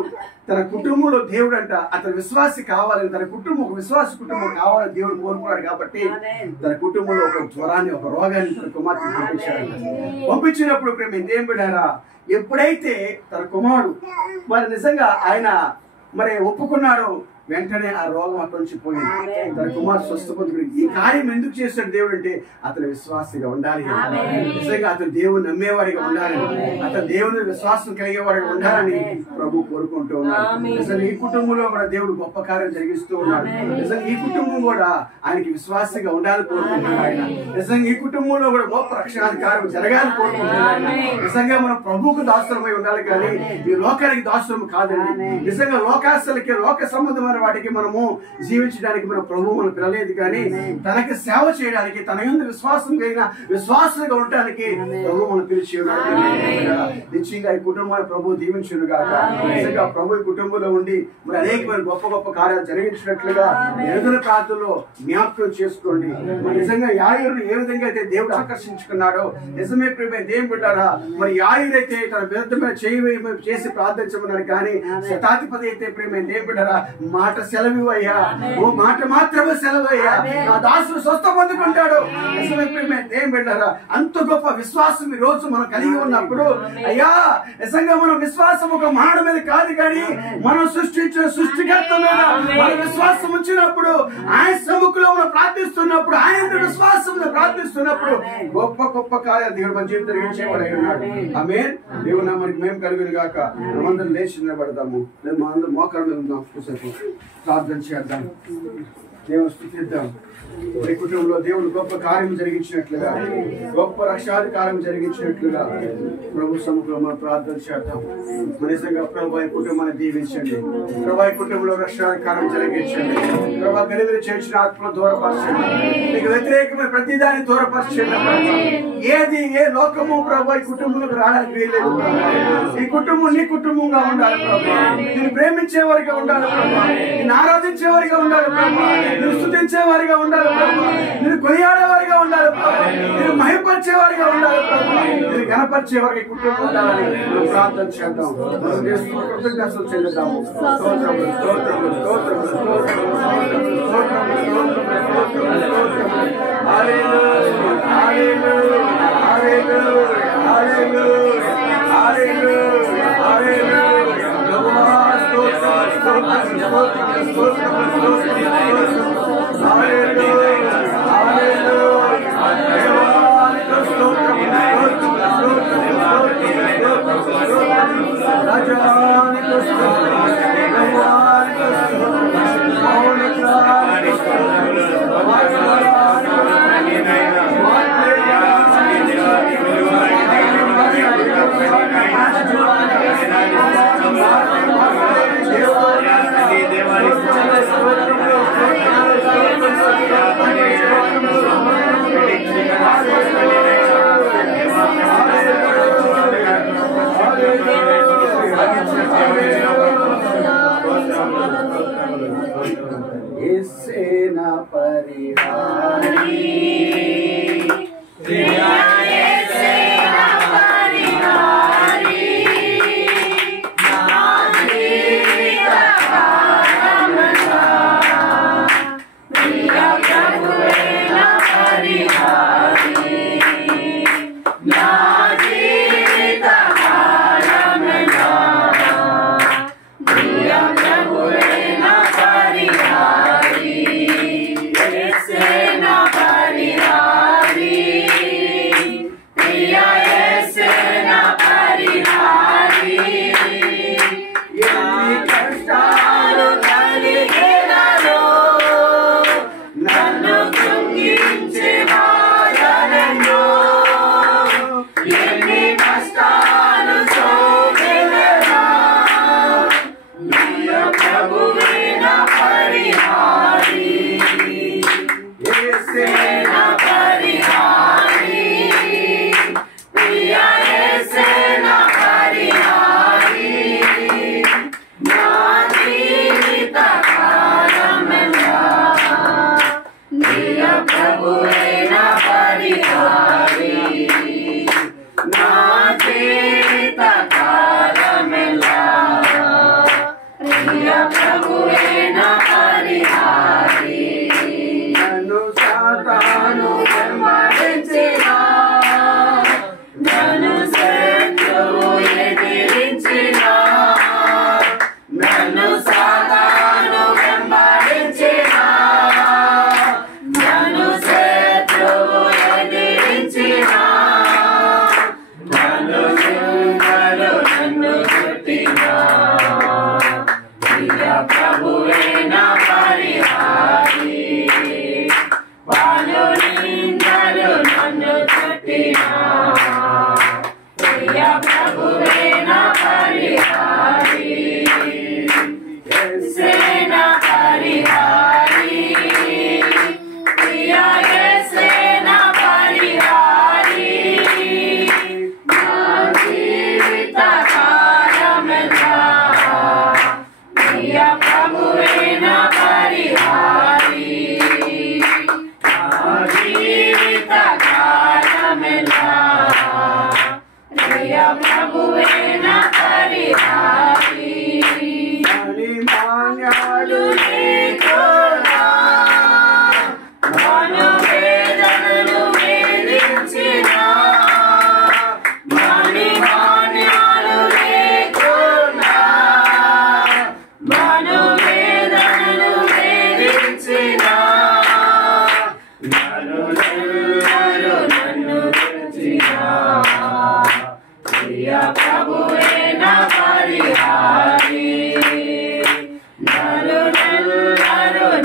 తన కుటుంబంలో దేవుడు అంట అతను విశ్వాసి కావాలని, తన కుటుంబం ఒక విశ్వాస కుటుంబం కావాలని దేవుడు కోరుకున్నాడు. కాబట్టి తన కుటుంబంలో ఒక జ్వరాన్ని, ఒక రోగాన్ని తన కుమార్తె పంపించినప్పుడు ప్రేమ దేవుడారా ఎప్పుడైతే తన కుమారుడు మరి నిజంగా ఆయన మరి ఒప్పుకున్నాడో వెంటనే ఆ రోగం అక్కడి నుంచి పోయింది. తన కుమార్ స్వస్థ పొందుకుని ఈ కార్యం ఎందుకు చేశాడు దేవుడు అంటే అతను విశ్వాసిగా ఉండాలి, నిజంగా అతను దేవుని నమ్మేవాడిగా ఉండాలి, అతను దేవుని విశ్వాసం కలిగేవాడిగా ఉండాలని ప్రభు కోరుకుంటూ ఉన్నాడు. నిజంగా ఈ కుటుంబంలో కూడా దేవుడు గొప్ప కార్యం జరిగిస్తూ ఉన్నాడు. నిజంగా ఈ కుటుంబం కూడా ఆయనకి విశ్వాసిగా ఉండాలని కోరుకుంటున్నాడు ఆయన. నిజంగా ఈ కుటుంబంలో కూడా గొప్ప రక్షణాధికారం జరగాలని కోరుకుంటున్నాడు ఆయన. నిజంగా మనం ప్రభువుకు దాసులమై ఉండాలి కానీ ఈ లోకానికి దాసులము కాదండి. నిజంగా లోకాస్తులకి లోక సంబంధమైన వాటికి మనము జీవించడానికి మన ప్రభు మనం పిలలేదు, కానీ తనకి సేవ చేయడానికి, తన యందు విశ్వాసం కలిగిన విశ్వాసంగా ఉండడానికి ప్రభు మనం పిలిచి ఉన్నాడు. నిశ్చయంగా ఈ కుటుంబాన్ని ప్రభు దీవించును గాక. నిజంగా ప్రభు ఈ కుటుంబంలో ఉండి మరి అనేకమైన గొప్ప గొప్ప కార్యాలు జరిగించినట్లుగా ఎదుల ప్రాంతంలో జ్ఞాపకం చేసుకోండి. మరి నిజంగా యాయురుని ఏ విధంగా అయితే దేవుడు ఆకర్షించుకున్నాడో నిజమే ప్రేమ దేవుడు బిడ్డారా మరి యాయురైతే తన బిడ్డ మీద చేసి ప్రార్థించమన్నాడు, కానీ శతాధిపతి అయితే ప్రేమ దేవుడు బిడ్డారా మాట సెలవివయ్యా, ఓ మాట మాత్రమే సెలవయ్యా, నా దాసుడు స్వస్థ పొందుకుంటాడు. నిజమే ప్రేమ దేవుడు బిడ్డారా అంత గొప్ప విశ్వాసం ఈ రోజు మనం కలిగి ఉన్నప్పుడు అయ్యా నిజంగా మనం విశ్వాసం ఒక మానవుడి మీద కాదు కానీ మనం సృష్టించిన సృష్టికర్త మీద మన విశ్వాసం ఉంచినప్పుడు, ఆయన సముఖంలో మనం ప్రార్థిస్తున్నప్పుడు, ఆయన విశ్వాసం ప్రార్థిస్తున్నప్పుడు గొప్ప గొప్ప కార్యాలు దేవుడు మన జీవితం జరిగించేవాడు అయి ఉన్నాడు. ఆమేన్. దేవుడు మనకి మేము కలిగిన గాక. మనమందరం లేచి నిలబడదాము, లేదు మనందరం మోకాళ్ళ మీద ఉందాం, ప్రార్థన చేద్దాం. దేవుని స్తుతిద్దాం. ఈ కుటుంబంలో దేవుడు గొప్ప కార్యం జరిగించినట్లుగా, గొప్ప రక్షాధికారం జరిగించినట్లుగా ప్రభు సముఖంలో మనం ప్రార్థన చేద్దాం. నిజంగా ప్రభు ఈ కుటుంబాన్ని దీవించండి. ప్రభు ఈ కుటుంబంలో రక్షాధికారం జరిగించండి. ప్రభు గలివిని చేసిన ఆత్మను దూరపరచండి. మీకు వ్యతిరేకమైన ప్రతిదాన్ని దూరపరచండి. ఏది ఏ లోకము ప్రభు ఈ కుటుంబంలోకి రావడానికి వీల్లేదు. ఈ కుటుంబం నీ కుటుంబంగా ఉండాలి ప్రభు. నేను ప్రేమించే వారిగా ఉండాలి ప్రభు. నేను ఆరాధించే వారిగా ఉండాలి ప్రభు. నేను స్తుతించే వారిగా ఉండాలి ప్రభు. నేను కొనియాడేవారిగా ఉండాలి ప్రభు. నేను మహిమపరిచేవారిగా ఉండాలి ప్రభు. నేను గణపరిచే వారికి కుటుంబం ఉండాలని మనం ప్రార్థన చేద్దాం. కృతజ్ఞతలు చెల్లిద్దాము. స్తోత్రములు, స్తోత్రములు, స్తోత్రములు, స్తోత్రములు, స్తోత్రములు, స్తోత్రములు, స్తోత్రములు. హల్లెలూయా, హల్లెలూయా, హల్లెలూయా, హల్లెలూయా, హల్లెలూయా. ప్రభువా స్తోత్రములు, స్తోత్రములు, స్తోత్రములు, స్తోత్రములు, స్తోత్రములు. హల్లెలూయా, హల్లెలూయా. దేవానికి స్తోత్రములు, స్తోత్రములు, స్తోత్రములు, స్తోత్రములు. రాజానికి స్తోత్రములు, ప్రభువానికి స్తోత్రములు, మౌలికానికి స్తోత్రములు, యేసేనా పరిహారి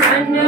నన్ను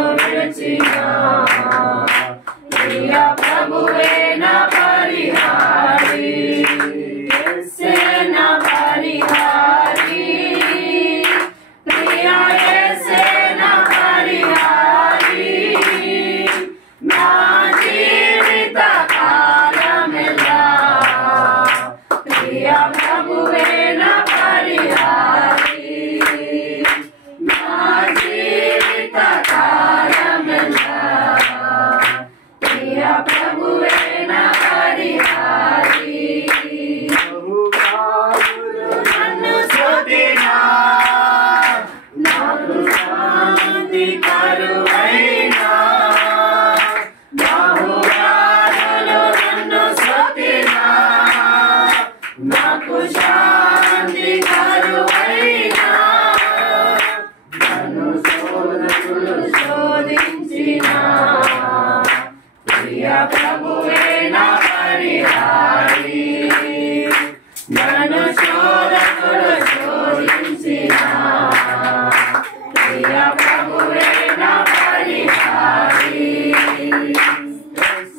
శాంతి కరువైనా నన్ను శోధకులు శోధించినా ప్రియ ప్రభువే నా పరిహారి నన్ను శోధకులు శోధించినా ప్రియ ప్రభువే నా పరిహారి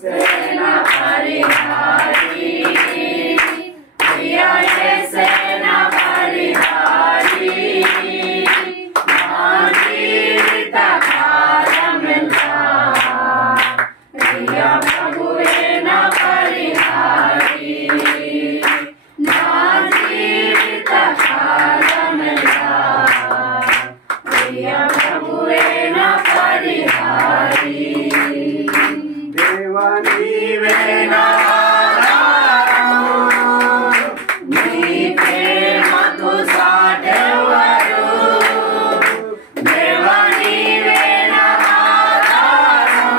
సేనా పరిహారి ప్రియ సేనా పరిహారి నా జీవిత కాలమెల్లా ప్రియ ప్రభువే నా పరిహారి నా జీవిత కాలమెల్లా ప్రియ ప్రభువే నా పరిహారి దేవా నీవే నా ఆధారం, నీ ప్రేమకు సాటెవరు దేవా నీవే నా ఆధారం,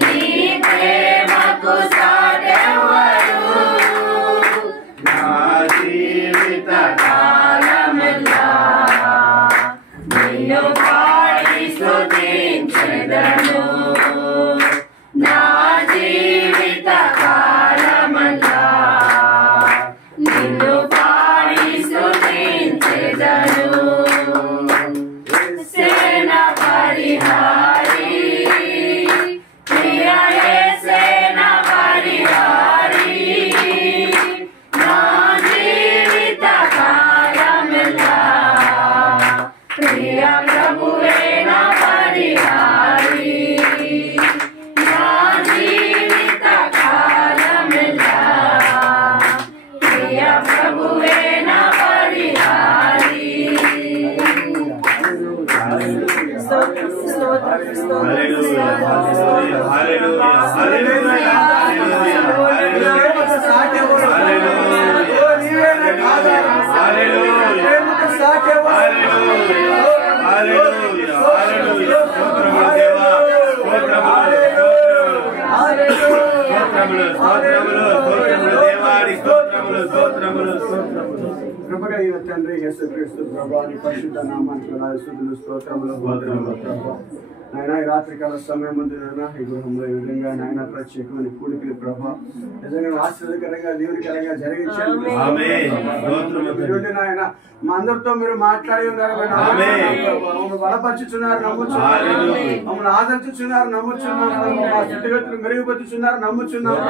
నీ ప్రేమకు సాటెవరు నా జీవిత కాలమెల్లా నిన్ను పాడి స్తుతించెదను నా జీవిత కాలమంతా నిన్ను పాడి స్తుతించెదను సేన పరిహారి ప్రియ సేన పరిహారి నా జీవిత కాలమెల్లా ప్రియ ప్రభువే నా పరిహారి నా జీవిత కాలమెల్లా ప్రియ ప్రభువే నా పరిహారి కృపగలిగిన తండ్రి యేసుక్రీస్తు ప్రభువా నీ పరిశుద్ధ నామానికి స్తుతులు స్తోత్రములు వందనములు ప్రభువా నాయన ఈ రాత్రికాల సమయం ముందు నాయన ఈ గృహంలో ఈ విధంగా నాయన ప్రత్యేకమైన కూడికలు ప్రభా నిజంగా ఆశీర్వాదకరంగా దేవునికరంగా జరిగించండి నాయన మా అందరితో మీరు మాట్లాడి ఉన్నారు మమ్మల్ని బలపరుచుచున్నారు నమ్ముచున్నారు మమ్మల్ని ఆదరించుచున్నారు నమ్ముచున్నారు మా స్థితిగతులు మెరుగుపరుచున్నారు నమ్ముచున్నారు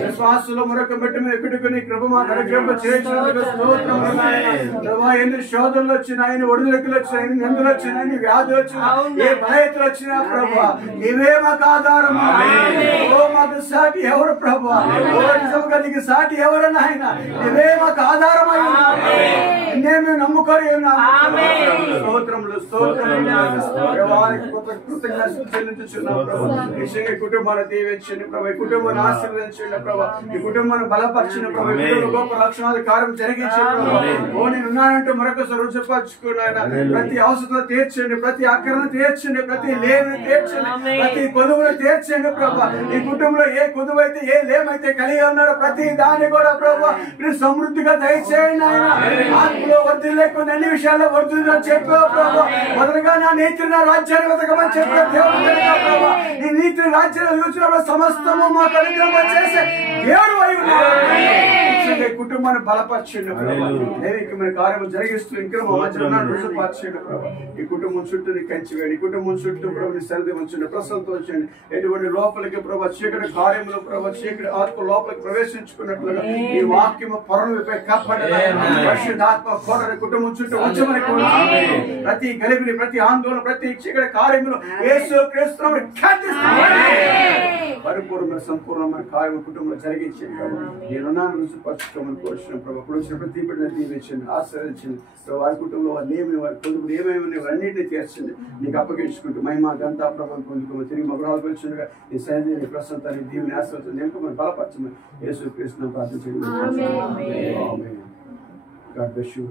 విశ్వాసంలో మరొక బిడ్డ మీద ఎక్కుడుకుని కృప మా కడగంప చేయించినందుకు స్తోత్రములు నాయన ప్రభా ఎన్ని శోధనలు వచ్చినాయని ఒడిదుడుకులు వచ్చినాయని నిందలు వచ్చినాయని వ్యాధులు వచ్చినాయి ఏ బలహీనతలు వచ్చినా ప్రభా నీవే మాకు ఆధారం ఓ మాకు సాటి ఎవరు ప్రభా ఓ నిజంగా నీకు సాటి ఎవరు నాయన నీవే మాకు ఆధారం అయి మేము నమ్ముకొని ఉన్నాము స్తోత్రములు కృతజ్ఞతలు చెల్లించుచున్నాం ప్రభా నిశ్చయంగా కుటుంబాన్ని దీవించండి ప్రభా ఈ కుటుంబాన్ని ఆశీర్వదించండి ప్రభా ఈ కుటుంబాన్ని బలపరిచిన ప్రభా ఈ కుటుంబ గొప్ప లక్షణాలు కార్యం జరిగించండి ప్రభా ఓ నేను ఉన్నానంటూ మరొకసారి రుజుపరుచుకున్నాయన ప్రతి అవసరం తీర్చండి ప్రతి అక్కరను తీర్చండి ప్రతి లేని తీర్చండి ప్రతి కొదువును తీర్చండి ప్రభా ఈ కుటుంబంలో ఏ కొదువు అయితే ఏ లేమైతే కలిగి ఉన్నారో ప్రతి దాన్ని కూడా ప్రభా మీరు సమృద్ధిగా దయచేయండి ఆయన ఆత్మలో వర్ధులు లేకుండా అన్ని విషయాల్లో వర్ధులు చెప్పావు ప్రభా మొదలుగా నా నీతిని నా రాజ్యాన్ని వెతకమని చెప్పావు దేవుడు ప్రభా నీ నీతిని రాజ్యాన్ని చూసినప్పుడు సమస్తము మాకు అనుగ్రహం చేసే దేవుడు అయి ఉన్నాడు కుటుంబాన్ని బలపరచండి ప్రభా దైవికమైన కార్యము జరిగిస్తూ ఇంకా మా మధ్య రుజుపరచండి ప్రభా ఈ కుటుంబం చుట్టూ కంచి వేయండి ఈ కుటుంబం చుట్టూ ప్రభు సరిది ఉంచండి ప్రసంతం వచ్చండి ఎటువంటి లోపలికి ప్రభా చీకటి కార్యములు ప్రభా చీకటి ఆత్మ లోపలికి ప్రవేశించుకున్నట్లుగా ఈ వాక్యము పొరలపై కప్పండి పరిశుద్ధాత్మ కోరని కుటుంబం చుట్టూ ఉంచమని కోరుచున్నాము ప్రతి గలిబిలి ప్రతి ఆందోళన ప్రతి చీకటి కార్యములు యేసు క్రీస్తునామమున ఖండిస్తున్నాము పరిపూర్ణ సంపూర్ణమైన కార్యము కుటుంబంలో జరిగించండి ప్రభా నేనున్నాను రుజుపరచుకోమని కోరుచున్నాం ప్రభా ఇప్పుడు వచ్చిన ప్రతి బిడ్డను దీవించండి ఆశీర్వదించండి వారి కుటుంబంలో వారి లేమిని వారి పొదుపులు ఏమేమి అన్నింటినీ తీర్చండి నీకు అప్పగించుకుంటూ మహిమ గంతా ప్రభావం పొందుకోమని తిరిగి మగరాలు పిలుచుండగా నీ సైన్యాన్ని ప్రస్తుతాన్ని దీవుని ఆశీర్వదించండి నింపమని బలపరచమని యేసు క్రీస్తును ప్రార్థించండి God bless you.